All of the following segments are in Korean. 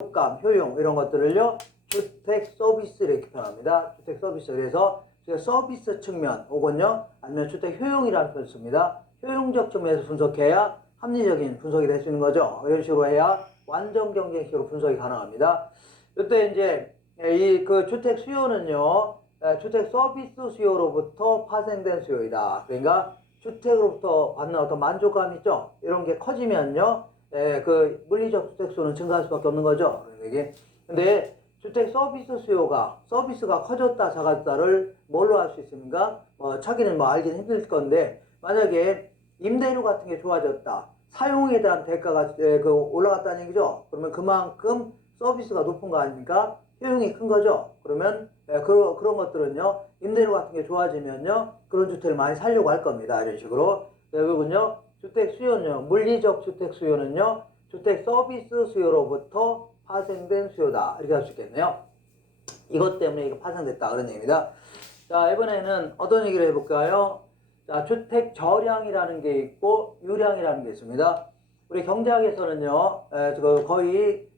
효감, 효용 이런 것들을요 주택 서비스 이렇게 표현합니다. 주택 서비스. 그래서 서비스 측면 혹은요 아니면 주택 효용이라는 표현을 씁니다. 효용적 측면에서 분석해야 합리적인 분석이 될 수 있는 거죠. 이런 식으로 해야 완전 경쟁식으로 분석이 가능합니다. 이때 이제 이 그 주택 수요는요 주택 서비스 수요로부터 파생된 수요이다. 그러니까 주택으로부터 받는 어떤 만족감 있죠. 이런 게 커지면요 그 물리적 주택 수요는 증가할 수밖에 없는 거죠. 근데 주택 서비스 수요가 서비스가 커졌다 작았다를 뭘로 알 수 있습니까? 차기는 알기는 힘들 건데 만약에 임대료 같은 게 좋아졌다, 사용에 대한 대가가 올라갔다는 얘기죠. 그러면 그만큼 서비스가 높은 거 아닙니까? 효용이 큰 거죠. 그러면 그런 것들은요 임대료 같은 게 좋아지면요 그런 주택을 많이 살려고 할 겁니다. 이런 식으로. 결국은요 주택 수요는요 물리적 주택 수요는요 주택 서비스 수요로부터 파생된 수요다 이렇게 할 수 있겠네요. 이것 때문에 이거 파생됐다 그런 얘기입니다. 자, 이번에는 어떤 얘기를 해볼까요? 자, 주택 저량이라는 게 있고 유량이라는 게 있습니다. 우리 경제학에서는요 거의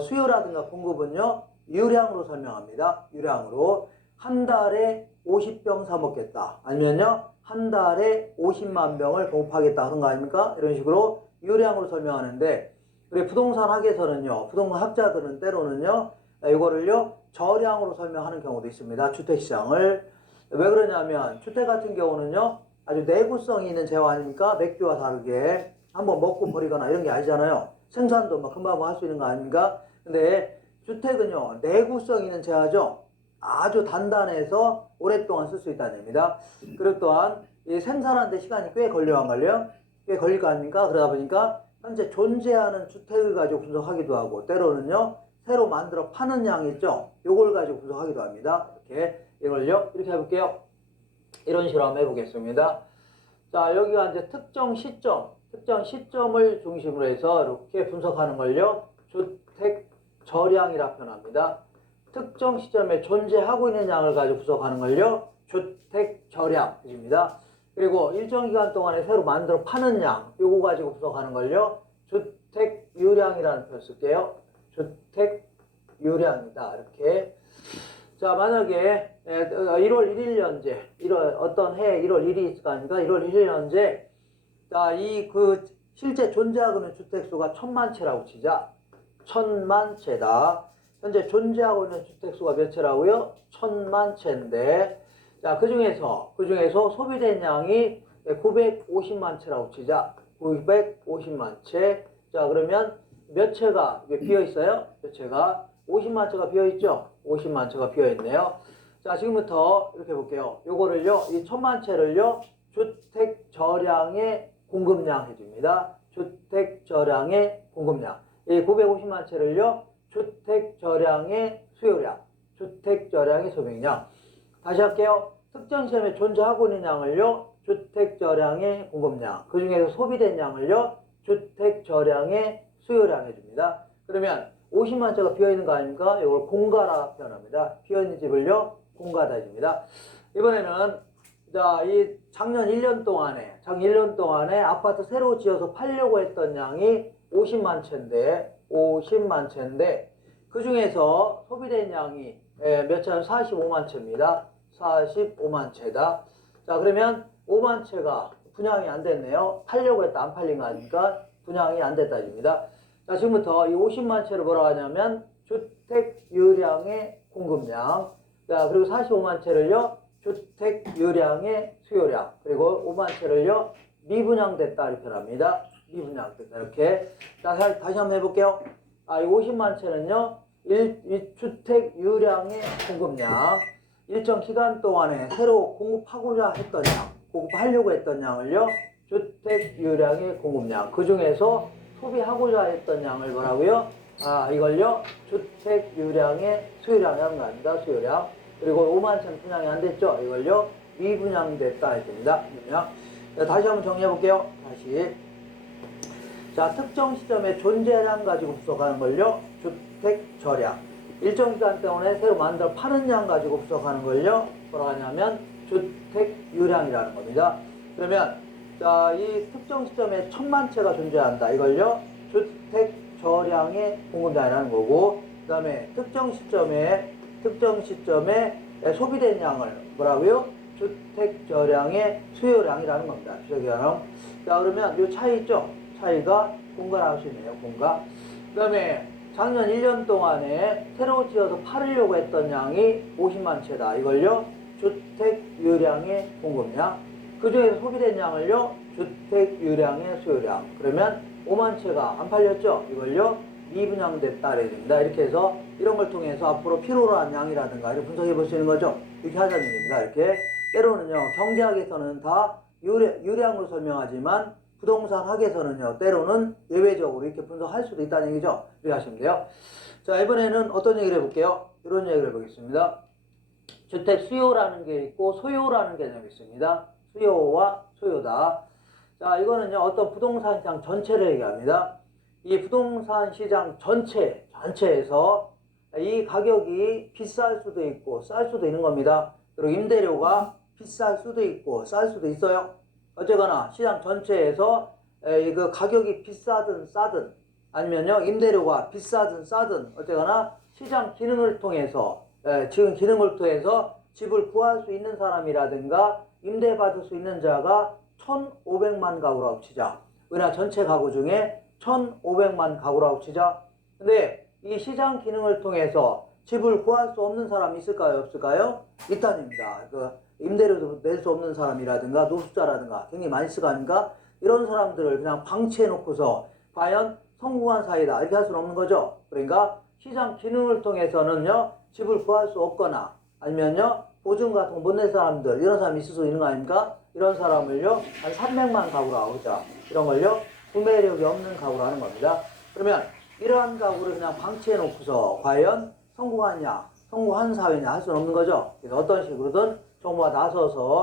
수요라든가 공급은요 유량으로 설명합니다. 유량으로. 한 달에 50병 사 먹겠다, 아니면요 한 달에 50만 병을 공급하겠다 하는 거 아닙니까? 이런 식으로 유량으로 설명하는데 우리 부동산 학에서는요 부동산 학자들은 때로는요 이거를요 저량으로 설명하는 경우도 있습니다. 주택시장을. 왜 그러냐면 주택 같은 경우는요 아주 내구성이 있는 재화 아닙니까? 맥주와 다르게 한번 먹고 버리거나 이런 게 아니잖아요. 생산도 막 금방 할 수 있는 거 아닙니까? 근데 주택은요 내구성 있는 재화죠. 아주 단단해서 오랫동안 쓸 수 있다는 얘기입니다. 그리고 또한 이 생산하는데 시간이 꽤 걸려요, 안 걸려요? 꽤 걸릴 거 아닙니까? 그러다 보니까 현재 존재하는 주택을 가지고 분석하기도 하고 때로는요 새로 만들어 파는 양 있죠? 요걸 가지고 분석하기도 합니다. 이걸요 이렇게 해볼게요. 이런 식으로 한번 해보겠습니다. 자, 여기가 이제 특정 시점을 중심으로 해서 이렇게 분석하는 걸요 주택 저량이라 표현합니다. 특정 시점에 존재하고 있는 양을 가지고 분석하는 걸요 주택 저량입니다. 그리고 일정 기간 동안에 새로 만들어 파는 양 요거 가지고 분석하는 걸요 주택 유량이라는 표현 쓸게요. 주택 유량이다 이렇게. 자, 만약에 1월 1일 현재 어떤 해 1월 1일이 있을 거 아닙니까? 1월 1일 현재 자, 실제 존재하고 있는 주택수가 1000만 채라고 치자. 1000만 채다. 현재 존재하고 있는 주택수가 몇 채라고요? 1000만 채인데 자, 그 중에서 소비된 양이 950만 채라고 치자. 950만 채. 자, 그러면 몇 채가 비어 있어요? 몇 채가? 50만 채가 비어 있죠? 50만 채가 비어 있네요. 자, 지금부터 이렇게 볼게요. 요거를요, 이 1000만 채를요, 주택 저량의 공급량 해줍니다. 주택 저량의 공급량. 이 950만 채를요, 주택 저량의 수요량, 주택 저량의 소비량. 다시 할게요. 특정 시점에 존재하고 있는 양을요, 주택 저량의 공급량. 그 중에서 소비된 양을요, 주택 저량의 수요량 해줍니다. 그러면 50만 채가 비어있는 거 아닙니까? 이걸 공가라 표현합니다. 비어있는 집을요, 공가다 해줍니다. 이번에는, 자, 작년 1년 동안에 아파트 새로 지어서 팔려고 했던 양이 50만 채인데, 그 중에서 소비된 양이 몇 채는 45만 채입니다. 45만 채다. 자, 그러면 5만 채가 분양이 안 됐네요. 팔려고 했다, 안 팔린 거 아닙니까? 분양이 안 됐다입니다. 자, 지금부터 이 50만 채를 뭐라고 하냐면 주택 유량의 공급량. 자, 그리고 45만 채를요 주택 유량의 수요량. 그리고 5만 채를요 미분양됐다 이렇게 표현합니다. 미분양됐다 이렇게. 자, 다시 한번 해볼게요. 이 50만 채는요 이 주택 유량의 공급량. 일정 기간 동안에 새로 공급하고자 했던 양, 공급하려고 했던 양을요 주택 유량의 공급량. 그 중에서 소비하고자 했던 양을 뭐라고요? 이걸요 주택 유량의 수요량이 하는 거 아닙니다. 수요량. 그리고 5만 채는 분양이 안 됐죠? 이걸요 미분양됐다 했습니다. 미분양. 자, 다시 한번 정리해 볼게요. 다시. 자, 특정 시점에 존재량 가지고 분석하는 걸요 주택 저량. 일정 기간 동안에 새로 만들어 파는 양 가지고 분석하는 걸요 뭐라고 하냐면 주택 유량이라는 겁니다. 그러면 자, 이 특정 시점에 1000만 채가 존재한다. 이걸요 주택 저량의 공급량이라는 거고, 그 다음에 특정 시점에 소비된 양을 뭐라고요? 주택 저량의 수요량이라는 겁니다. 주택 저량. 자, 그러면 이 차이 있죠? 차이가 공간할 수 있네요. 공간. 그 다음에 작년 1년 동안에 새로 지어서 팔으려고 했던 양이 50만 채다. 이걸요, 주택 유량의 공급량. 그 중에서 소비된 양을요, 주택 유량의 수요량. 그러면 5만 채가 안 팔렸죠? 이걸요, 미분양됐다. 이래야 됩니다. 이렇게 해서 이런 걸 통해서 앞으로 필요로 한 양이라든가 이렇게 분석해 볼 수 있는 거죠. 이렇게 하자는 얘기입니다. 이렇게. 때로는요, 경제학에서는 다 유량으로 설명하지만 부동산 학에서는요, 때로는 예외적으로 이렇게 분석할 수도 있다는 얘기죠. 이렇게 하시면 돼요. 자, 이번에는 어떤 얘기를 해볼게요? 이런 얘기를 해보겠습니다. 주택 수요라는 게 있고 소요라는 개념이 있습니다. 수요와 소요다. 자, 이거는요, 어떤 부동산 시장 전체를 얘기합니다. 이 부동산 시장 전체에서 이 가격이 비쌀 수도 있고 쌀 수도 있는 겁니다. 그리고 임대료가 비쌀 수도 있고 쌀 수도 있어요. 어쨌거나 시장 전체에서 그 가격이 비싸든 싸든 아니면요, 임대료가 비싸든 싸든 어쨌거나 시장 기능을 통해서 지금 기능을 통해서 집을 구할 수 있는 사람이라든가 임대받을 수 있는 자가 1,500만 가구라고 치자. 우리나라 전체 가구 중에 1,500만 가구라고 치자. 근데 이 시장 기능을 통해서 집을 구할 수 없는 사람이 있을까요? 없을까요? 있다입니다. 그 임대료도 낼 수 없는 사람이라든가 노숙자라든가 굉장히 많이 있을 거 아닙니까? 이런 사람들을 그냥 방치해 놓고서 과연 성공한 사회다 이렇게 할 수는 없는 거죠. 그러니까 시장 기능을 통해서는요, 집을 구할 수 없거나 아니면요, 보증 같은 거 못 낼 사람들, 이런 사람이 있을 수 있는 거 아닙니까? 이런 사람을요, 한 300만 가구라고 하자. 이런 걸요, 구매력이 없는 가구라는 겁니다. 그러면 이러한 가구를 그냥 방치해 놓고서 과연 성공하냐, 성공한 사회냐 할 수는 없는 거죠. 그래서 어떤 식으로든 정부가 나서서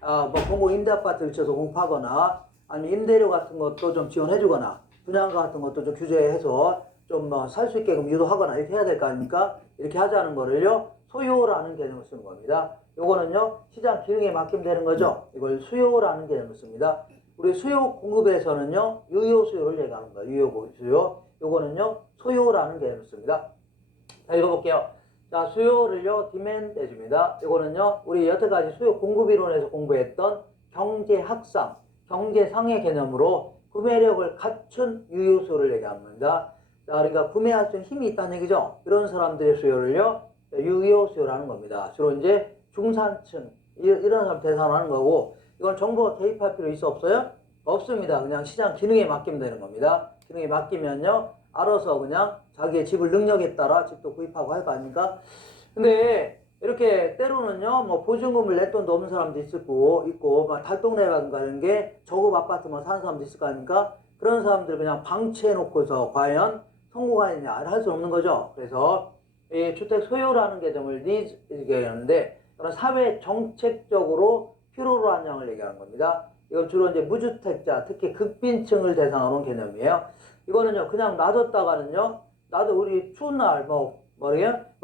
뭐 공공 임대 아파트를 지어서 공급하거나 아니면 임대료 같은 것도 좀 지원해 주거나 분양가 같은 것도 좀 규제해서 좀 뭐 살 수 있게끔 유도하거나 이렇게 해야 될 거 아닙니까? 이렇게 하자는 거를요, 소요라는 개념을 쓰는 겁니다. 요거는요, 시장 기능에 맡기면 되는 거죠. 이걸 수요라는 개념을 씁니다. 우리 수요 공급에서는요, 유효 수요를 얘기하는 거예요. 유효 수요. 요거는요, 소요라는 개념을 씁니다. 자, 읽어볼게요. 자, 수요를요, 디맨드 해줍니다. 이거는요, 우리 여태까지 수요 공급 이론에서 공부했던 경제학상, 경제상의 개념으로 구매력을 갖춘 유효수요를 얘기합니다. 자, 그러니까 구매할 수 있는 힘이 있다는 얘기죠. 이런 사람들의 수요를요, 유효수요라는 겁니다. 주로 이제 중산층, 이런 사람 대상하는 거고, 이건 정부가 개입할 필요 있어 없어요? 없습니다. 그냥 시장 기능에 맡기면 되는 겁니다. 기능에 맡기면요, 알아서 그냥 자기의 집을 능력에 따라 집도 구입하고 할 거 아닙니까? 근데 이렇게 때로는요, 뭐 보증금을 낼 돈도 없는 사람도 있고, 막 달동네라든가 이런 게 저급 아파트만 사는 사람도 있을 거 아닙니까? 그런 사람들 그냥 방치해 놓고서 과연 성공하느냐 할 수 없는 거죠. 그래서 이 주택 소요라는 개념을 니즈 얘기하는데, 그런 사회 정책적으로 필요로 한 양을 얘기하는 겁니다. 이건 주로 이제 무주택자, 특히 극빈층을 대상으로 한 개념이에요. 이거는요, 그냥 놔뒀다가는요, 나도 우리 추운 날,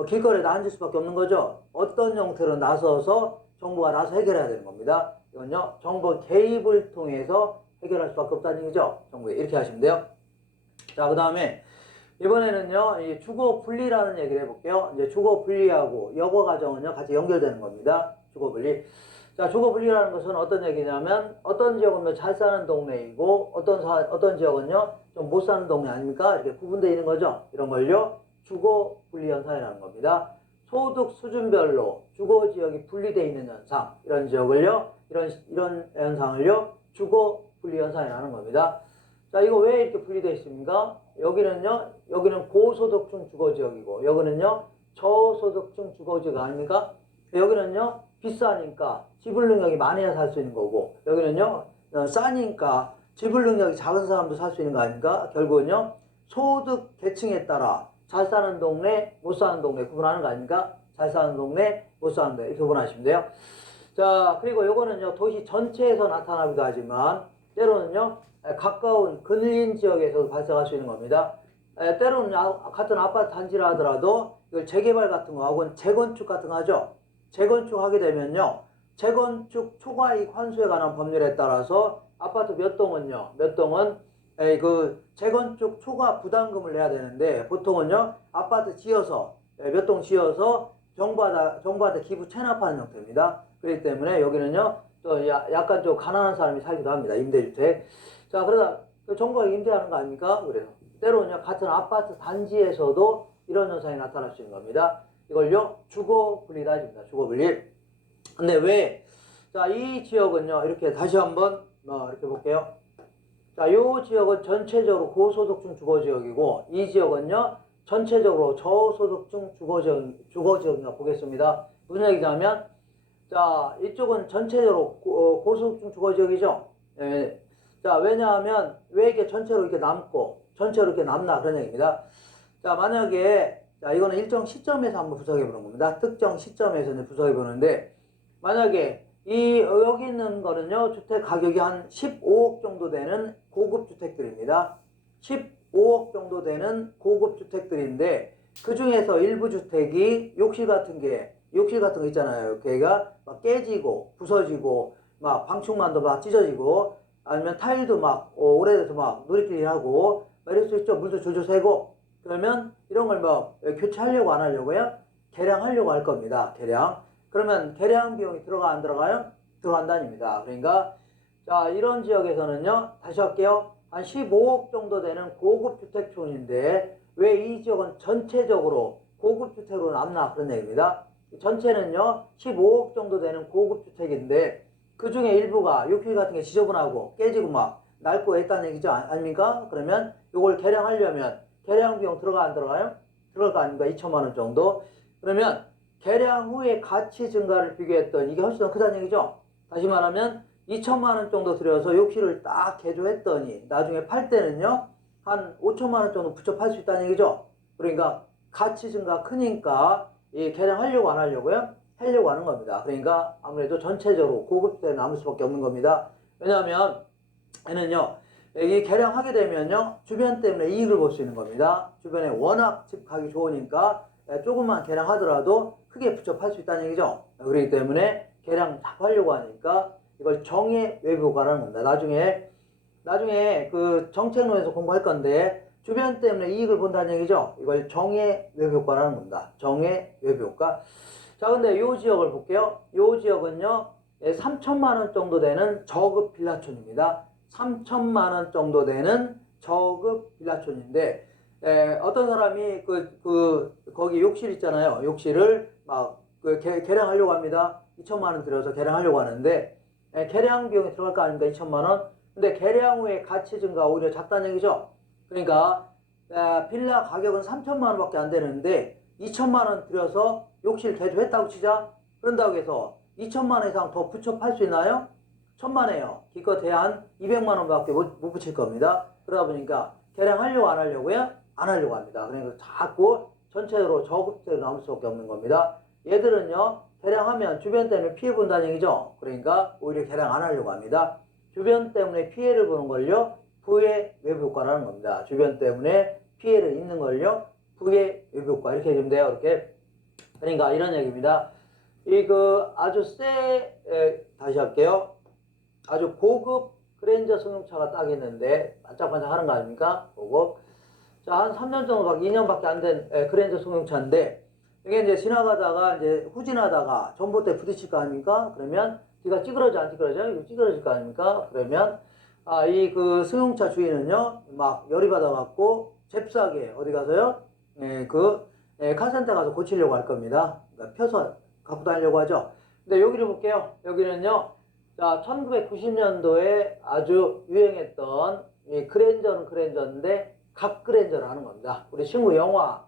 길거리에 앉을 수밖에 없는 거죠. 어떤 형태로 나서서 정부가 나서 해결해야 되는 겁니다. 이건요, 정부 개입을 통해서 해결할 수밖에 없다는 얘기죠. 정부에 이렇게 하시면 돼요. 자, 그 다음에 이번에는요, 이 주거 분리라는 얘기를 해볼게요. 이제 주거 분리하고 여거 가정은요, 같이 연결되는 겁니다. 주거 분리. 자, 주거 분리라는 것은 어떤 얘기냐면, 어떤 지역은 잘 사는 동네이고, 어떤 지역은요, 좀 못 사는 동네 아닙니까? 이렇게 구분되어 있는 거죠. 이런 걸요, 주거 분리 현상이라는 겁니다. 소득 수준별로 주거 지역이 분리되어 있는 현상, 이런 지역을요, 이런 현상을요, 주거 분리 현상이라는 겁니다. 자, 이거 왜 이렇게 분리되어 있습니까? 여기는 고소득층 주거지역이고, 여기는요, 저소득층 주거지역 아닙니까? 여기는요, 비싸니까 지불 능력이 많아야 살 수 있는 거고, 여기는요, 싸니까 지불 능력이 작은 사람도 살 수 있는 거 아닙니까? 결국은요, 소득 계층에 따라 잘 사는 동네, 못 사는 동네 구분하는 거 아닙니까? 잘 사는 동네, 못 사는 동네 이렇게 구분하시면 돼요. 자, 그리고 요거는요, 도시 전체에서 나타나기도 하지만, 때로는요, 가까운 근린 지역에서도 발생할 수 있는 겁니다. 때로는 같은 아파트 단지라 하더라도 이걸 재개발 같은 거 하고 재건축 같은 거 하죠. 재건축 하게 되면요, 재건축 초과이익 환수에 관한 법률에 따라서 아파트 몇 동은 그 재건축 초과 부담금을 내야 되는데 보통은요 아파트 지어서 몇 동 지어서 정부한테 기부 체납하는 형태입니다. 그렇기 때문에 여기는요 또 약간 좀 가난한 사람이 살기도 합니다. 임대주택. 자, 그러다 정부가 임대하는 거 아닙니까? 그래서 때로는요 같은 아파트 단지에서도 이런 현상이 나타날 수 있는 겁니다. 이걸요 주거 분리다 해줍니다. 주거 분리. 근데 왜? 자, 이 지역은요 이렇게 다시 한번 이렇게 볼게요. 자, 이 지역은 전체적으로 고소득층 주거지역이고 이 지역은요 전체적으로 저소득층 주거지역이라고 보겠습니다. 무슨 얘기냐면 자, 이쪽은 전체적으로 고소득층 주거지역이죠. 예. 자, 왜냐하면 왜 이게 전체로 이렇게 남고 전체로 이렇게 남나 그런 얘기입니다. 자, 만약에 자, 이거는 일정 시점에서 한번 분석해 보는 겁니다. 특정 시점에서 분석해 보는데 만약에 여기 있는 거는요 주택 가격이 한 15억 정도 되는 고급 주택들입니다. 15억 정도 되는 고급 주택들인데 그 중에서 일부 주택이 욕실 같은 거 있잖아요. 걔가 막 깨지고 부서지고 막 방충망도 막 찢어지고 아니면 타일도 막 오래돼서 막 누리끼리 하고 막 이럴 수 있죠. 물도 줄줄 새고 그러면 이런 걸 뭐 교체하려고 안 하려고요? 개량하려고 할 겁니다. 개량. 그러면 개량 비용이 들어가 안 들어가요? 들어간다입니다. 그러니까 자 이런 지역에서는요 다시 할게요. 한 15억 정도 되는 고급 주택촌인데 왜 이 지역은 전체적으로 고급 주택으로 남나 그런 얘기입니다. 전체는요 15억 정도 되는 고급 주택인데 그 중에 일부가 욕실 같은 게 지저분하고 깨지고 막 낡고 했다는 얘기죠. 아닙니까? 그러면 이걸 개량하려면 개량 비용 들어가 안 들어가요? 들어갈 거 아닙니까? 2천만 원 정도. 그러면 개량 후에 가치 증가를 비교했던 이게 훨씬 더 크다는 얘기죠. 다시 말하면 2천만 원 정도 들여서 욕실을 딱 개조했더니 나중에 팔 때는요 한 5천만 원 정도 붙여 팔 수 있다는 얘기죠. 그러니까 가치 증가 크니까 이 개량하려고 안 하려고요? 하려고 하는 겁니다. 그러니까 아무래도 전체적으로 고급주택에 남을 수밖에 없는 겁니다. 왜냐하면 얘는요 이 개량하게 되면요 주변 때문에 이익을 볼 수 있는 겁니다. 주변에 워낙 집 가기 좋으니까 조금만 개량하더라도 크게 붙여 팔 수 있다는 얘기죠. 그렇기 때문에 개량 다 하려고 하니까 이걸 정의 외부효과라는 겁니다. 나중에 그 정책론에서 공부할 건데 주변 때문에 이익을 본다는 얘기죠. 이걸 정의 외부효과라는 겁니다. 정의 외부효과. 자, 근데 이 지역을 볼게요. 이 지역은요 3천만 원 정도 되는 저급 빌라촌입니다. 3천만 원 정도 되는 저급 빌라촌인데 어떤 사람이 거기 욕실 있잖아요. 욕실을 막 개량하려고 합니다. 2천만 원 들여서 개량하려고 하는데 개량 비용이 들어갈 거 아닙니까? 2천만 원. 근데 개량 후에 가치 증가 오히려 작다는 얘기죠. 그러니까 빌라 가격은 3천만 원밖에 안 되는데 2천만 원 들여서 욕실 개조했다고 치자. 그런다고 해서 2천만 원 이상 더 붙여 팔 수 있나요? 천만에요. 기껏해야 한 200만 원밖에 못 붙일 겁니다. 그러다 보니까 개량하려고 안 하려고요? 안 하려고 합니다. 그러니까 자꾸 전체적으로 저급대로 남을 수밖에 없는 겁니다. 얘들은요 개량하면 주변 때문에 피해 본다는 얘기죠. 그러니까 오히려 개량 안 하려고 합니다. 주변 때문에 피해를 보는 걸요 부의 외부 효과라는 겁니다. 주변 때문에 피해를 입는 걸요 부의 외부 효과 이렇게 해주면 돼요. 이렇게. 그러니까 이런 얘기입니다. 아주 다시 할게요. 아주 고급 그랜저 승용차가 딱 있는데 반짝반짝 하는 거 아닙니까? 고급. 자, 한 3년 정도 2년밖에 안 된 그랜저 승용차인데 이게 이제 지나가다가 이제 후진하다가 전봇대 부딪힐 거 아닙니까? 그러면 뒤가 찌그러져 안 찌그러져? 이거 찌그러질 거 아닙니까? 그러면 그 승용차 주인은요 막 열이 받아갖고 잽싸게 어디 가서요? 카센터 가서 고치려고 할 겁니다. 그러니까 펴서 갖고 다니려고 하죠. 근데 여기를 볼게요. 여기는요. 자, 1990년도에 아주 유행했던 이 그랜저는 그랜저인데 각 그랜저를 하는 겁니다. 우리 영화인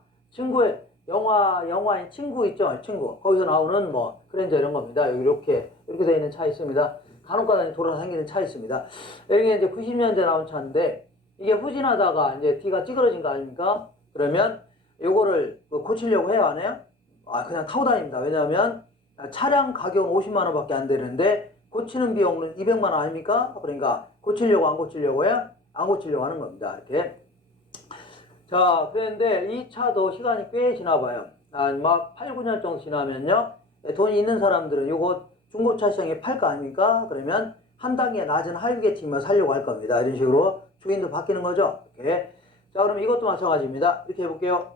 친구 있죠? 친구. 거기서 나오는 뭐 그랜저 이런 겁니다. 여기 이렇게 되어 있는 차 있습니다. 간혹가다 돌아다니는 차 있습니다. 여기 이제 90년대 나온 차인데 이게 후진하다가 이제 뒤가 찌그러진 거 아닙니까? 그러면 요거를 고치려고 해요, 안 해요? 그냥 타고 다닙니다. 왜냐하면 차량 가격은 50만 원밖에 안 되는데 고치는 비용은 200만 원 아닙니까? 그러니까 고치려고 안 고치려고요? 안 고치려고 하는 겁니다. 이렇게. 자, 그런데 이 차도 시간이 꽤 지나봐요. 막 8, 9년 정도 지나면요. 돈이 있는 사람들은 요거 중고차 시장에 팔 거 아닙니까? 그러면 한 단계 낮은 하위 계층만 살려고 할 겁니다. 이런 식으로 주인도 바뀌는 거죠. 이렇게. 자, 그럼 이것도 마찬가지입니다. 이렇게 해볼게요.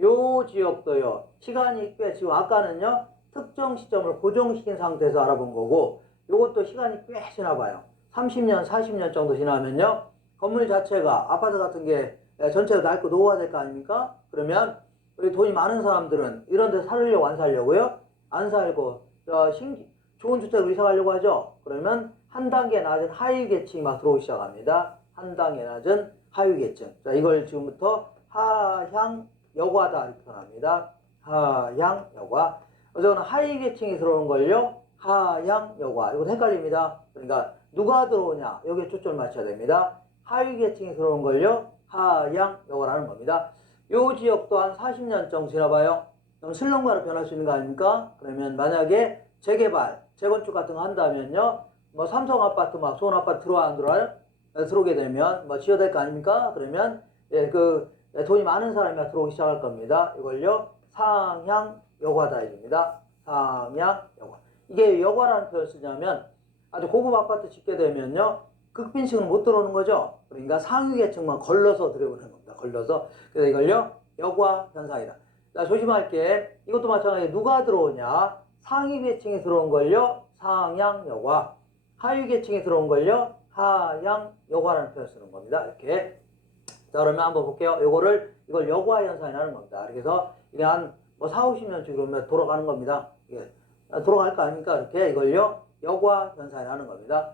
요 지역도요. 시간이 꽤 지금 아까는요. 특정 시점을 고정시킨 상태에서 알아본 거고 요것도 시간이 꽤 지나봐요. 30년, 40년 정도 지나면요. 건물 자체가 아파트 같은 게 전체가 낡고 노후화될 거 아닙니까? 그러면 우리 돈이 많은 사람들은 이런 데 살려고 안 살려고요? 안 살고 좋은 주택을 이사 가려고 하죠. 그러면 한 단계 낮은 하위 계층이 막 들어오기 시작합니다. 한 단계 낮은 하위 계층. 자, 이걸 지금부터 하향 여과다 이렇게 표현합니다. 하향 여과. 어쨌거나 하위 계층이 들어오는 걸요. 하향 여과. 이거 헷갈립니다. 그러니까 누가 들어오냐 여기에 초점을 맞춰야 됩니다. 하위 계층이 들어오는 걸요. 하향 여과라는 겁니다. 요 지역도 한 40년 정도 지나봐요. 그럼 슬럼가로 변할 수 있는 거 아닙니까? 그러면 만약에 재개발, 재건축 같은 거 한다면요. 뭐 삼성 아파트 막 좋은 아파트 들어와 안 들어와요? 들어오게 되면 뭐 지어야 될 거 아닙니까? 그러면 돈이 많은 사람이 들어오기 시작할 겁니다. 이걸요. 상향 여과다 이겁니다. 상향 여과. 이게 여과라는 표현을 쓰냐면 아주 고급 아파트 짓게 되면요. 극빈층은 못 들어오는 거죠. 그러니까 상위 계층만 걸러서 들어오는 겁니다. 걸러서. 그래서 이걸요. 여과 현상이다. 자, 조심할게. 이것도 마찬가지로 누가 들어오냐. 상위 계층에 들어온 걸요. 상향 여과. 하위 계층에 들어온 걸요. 하향 여과라는 표현을 쓰는 겁니다. 이렇게. 자, 그러면 한번 볼게요. 이걸 여과 현상이라는 겁니다. 그래서 이게 한 뭐 4, 50년쯤 그러면 돌아가는 겁니다. 이게 돌아갈 거 아닙니까? 이렇게 이걸요. 여과 현상이라는 겁니다.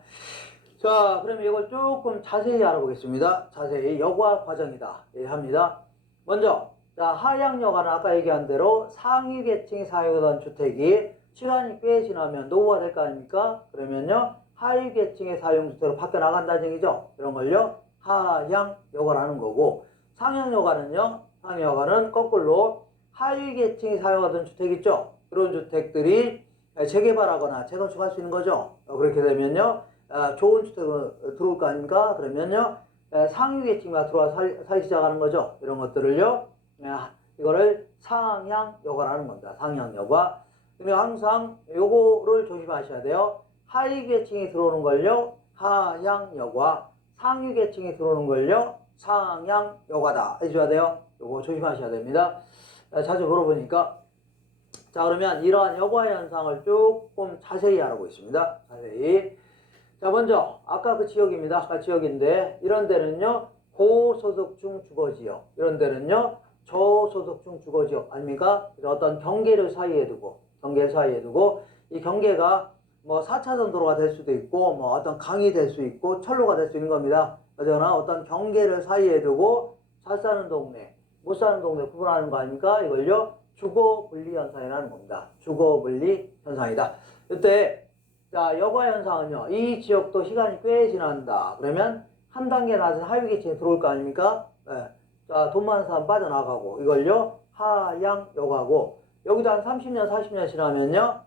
자, 그러면 이걸 조금 자세히 알아보겠습니다. 자세히 여과 과정이다. 합니다. 먼저, 자, 하향 여과는 아까 얘기한 대로 상위 계층이 사용하던 주택이 시간이 꽤 지나면 노후화 될 거 아닙니까? 그러면요, 하위 계층의 사용 주택으로 바뀌어 나간다는 얘기죠. 이런 걸요, 하향 여과라는 거고, 상향 여과는요, 상향 여과는 거꾸로 하위 계층이 사용하던 주택 있죠? 그런 주택들이 재개발하거나 재건축할 수 있는 거죠. 그렇게 되면요, 좋은 주택으로 들어올 거 아닙니까? 그러면요, 상위 계층만 들어와 살기 시작하는 거죠. 이런 것들을요, 이거를 상향 여과라는 겁니다. 상향 여과. 근데 항상 요거를 조심하셔야 돼요. 하위 계층이 들어오는 걸요, 하향 여과. 상위 계층이 들어오는 걸요, 상향 여과다. 해줘야 돼요. 요거 조심하셔야 됩니다. 자주 물어보니까. 자, 그러면 이러한 여과 현상을 조금 자세히 알아보겠습니다. 자세히. 자, 먼저 아까 그 지역입니다. 아까 지역인데 이런 데는요, 고소득층 주거지역. 이런 데는요, 저소득층 주거지역 아닙니까? 어떤 경계를 사이에 두고 이 경계가 뭐 4차선 도로가 될 수도 있고 뭐 어떤 강이 될 수 있고 철로가 될 수 있는 겁니다. 그러나 어떤 경계를 사이에 두고 잘 사는 동네, 못 사는 동네 구분하는 거 아닙니까? 이걸요, 주거분리 현상이라는 겁니다. 주거분리 현상이다. 이때 자, 여과 현상은요, 이 지역도 시간이 꽤 지난다. 그러면 한 단계 낮은 하위 계층에 들어올 거 아닙니까? 네. 자, 돈 많은 사람 빠져나가고, 이걸요, 하향 여과고, 여기도 한 30년, 40년 지나면요,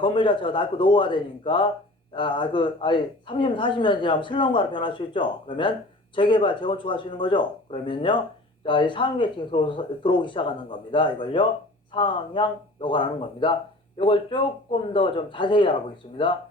건물 자체가 낡고 노후화 되니까, 30년, 40년 지나면 슬럼가로 변할 수 있죠. 그러면 재개발, 재건축할 수 있는 거죠. 그러면요, 자, 이 상위 계층이 들어오기 시작하는 겁니다. 이걸요, 상향 여과라는 겁니다. 이걸 조금 더 좀 자세히 알아보겠습니다.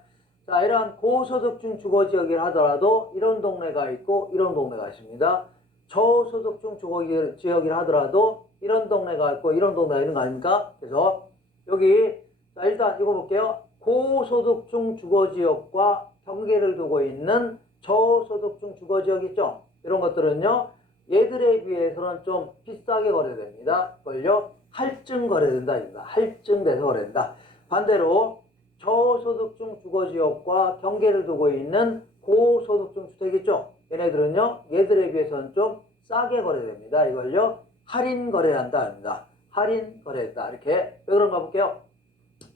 자, 이러한 고소득층 주거지역이라 하더라도 이런 동네가 있고 이런 동네가 있습니다. 저소득층 주거지역이라 하더라도 이런 동네가 있고 이런 동네가 있는 거 아닙니까? 그래서 여기 자, 일단 이거 볼게요. 고소득층 주거지역과 경계를 두고 있는 저소득층 주거지역 있죠? 이런 것들은요, 얘들에 비해서는 좀 비싸게 거래됩니다. 그걸요, 할증 거래된다. 할증돼서 거래된다. 반대로 저소득층 주거지역과 경계를 두고 있는 고소득층 주택 있죠? 얘네들은요, 얘들에 비해서는 좀 싸게 거래됩니다. 이걸요, 할인 거래한다. 합니다. 할인 거래한다. 이렇게. 왜 그런가 볼게요.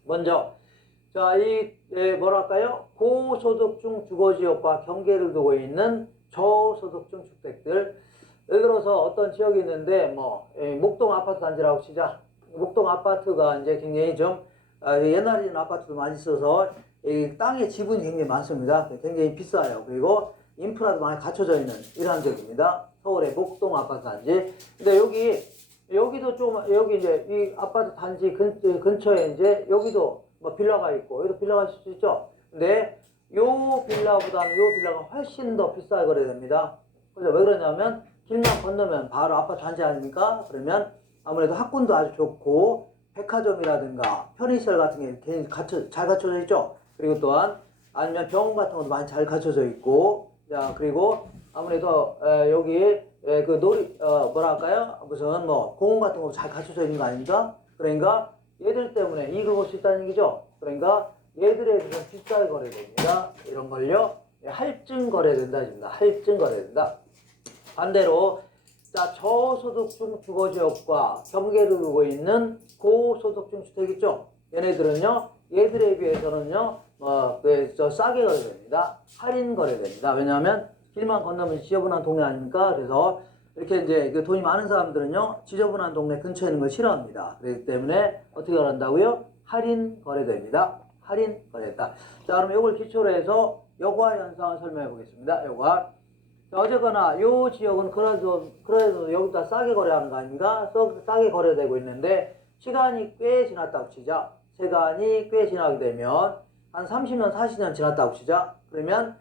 먼저, 자, 뭐랄까요? 고소득층 주거지역과 경계를 두고 있는 저소득층 주택들. 예를 들어서 어떤 지역이 있는데, 목동 아파트 단지라고 치자. 목동 아파트가 이제 굉장히 좀, 옛날에는 아파트도 많이 있어서, 이 땅의 지분이 굉장히 많습니다. 굉장히 비싸요. 그리고 인프라도 많이 갖춰져 있는 이러한 지역입니다. 서울의 목동 아파트 단지. 근데 여기도 여기 이제 이 아파트 단지 근처에 이제 여기도 뭐 빌라가 있고, 여기도 빌라가 있을 수 있죠. 근데 요 빌라보다는 요 빌라가 훨씬 더 비싸게 거래됩니다. 그래서 왜 그러냐면 길만 건너면 바로 아파트 단지 아닙니까? 그러면 아무래도 학군도 아주 좋고 백화점이라든가 편의시설 같은 게 굉장히 잘 갖춰져 있죠. 그리고 또한 아니면 병원 같은 것도 많이 잘 갖춰져 있고, 자 그리고 아무래도 여기 그 뭐랄까요? 무슨 뭐 공원 같은 것도 잘 갖춰져 있는 거 아닙니까? 그러니까 얘들 때문에 이익을 볼 수 있다는 얘기죠. 그러니까 얘들에 비해서 비싸게 거래됩니다. 이런 걸요 할증 거래된다 집니다. 할증 거래된다. 반대로 자 저소득중 주거지역과 경계를 두고 있는 고소득중 주택 있죠. 얘네들은요 얘들에 비해서는요 싸게 거래됩니다. 할인 거래됩니다. 왜냐하면 길만 건너면 지저분한 동네 아닙니까? 그래서 이렇게 이제 그 돈이 많은 사람들은요 지저분한 동네 근처에 있는 걸 싫어합니다. 그렇기 때문에 어떻게 한다고요? 할인 거래됩니다. 할인 거래다. 자 그럼 이걸 기초로 해서 여과 현상을 설명해 보겠습니다. 여과. 자, 어쨌거나 요 지역은 그래도 여기다 싸게 거래하는 거 아닙니까? 싸게 거래되고 있는데 시간이 꽤 지났다고 치자. 시간이 꽤 지나게 되면 한 30년, 40년 지났다고 치자. 그러면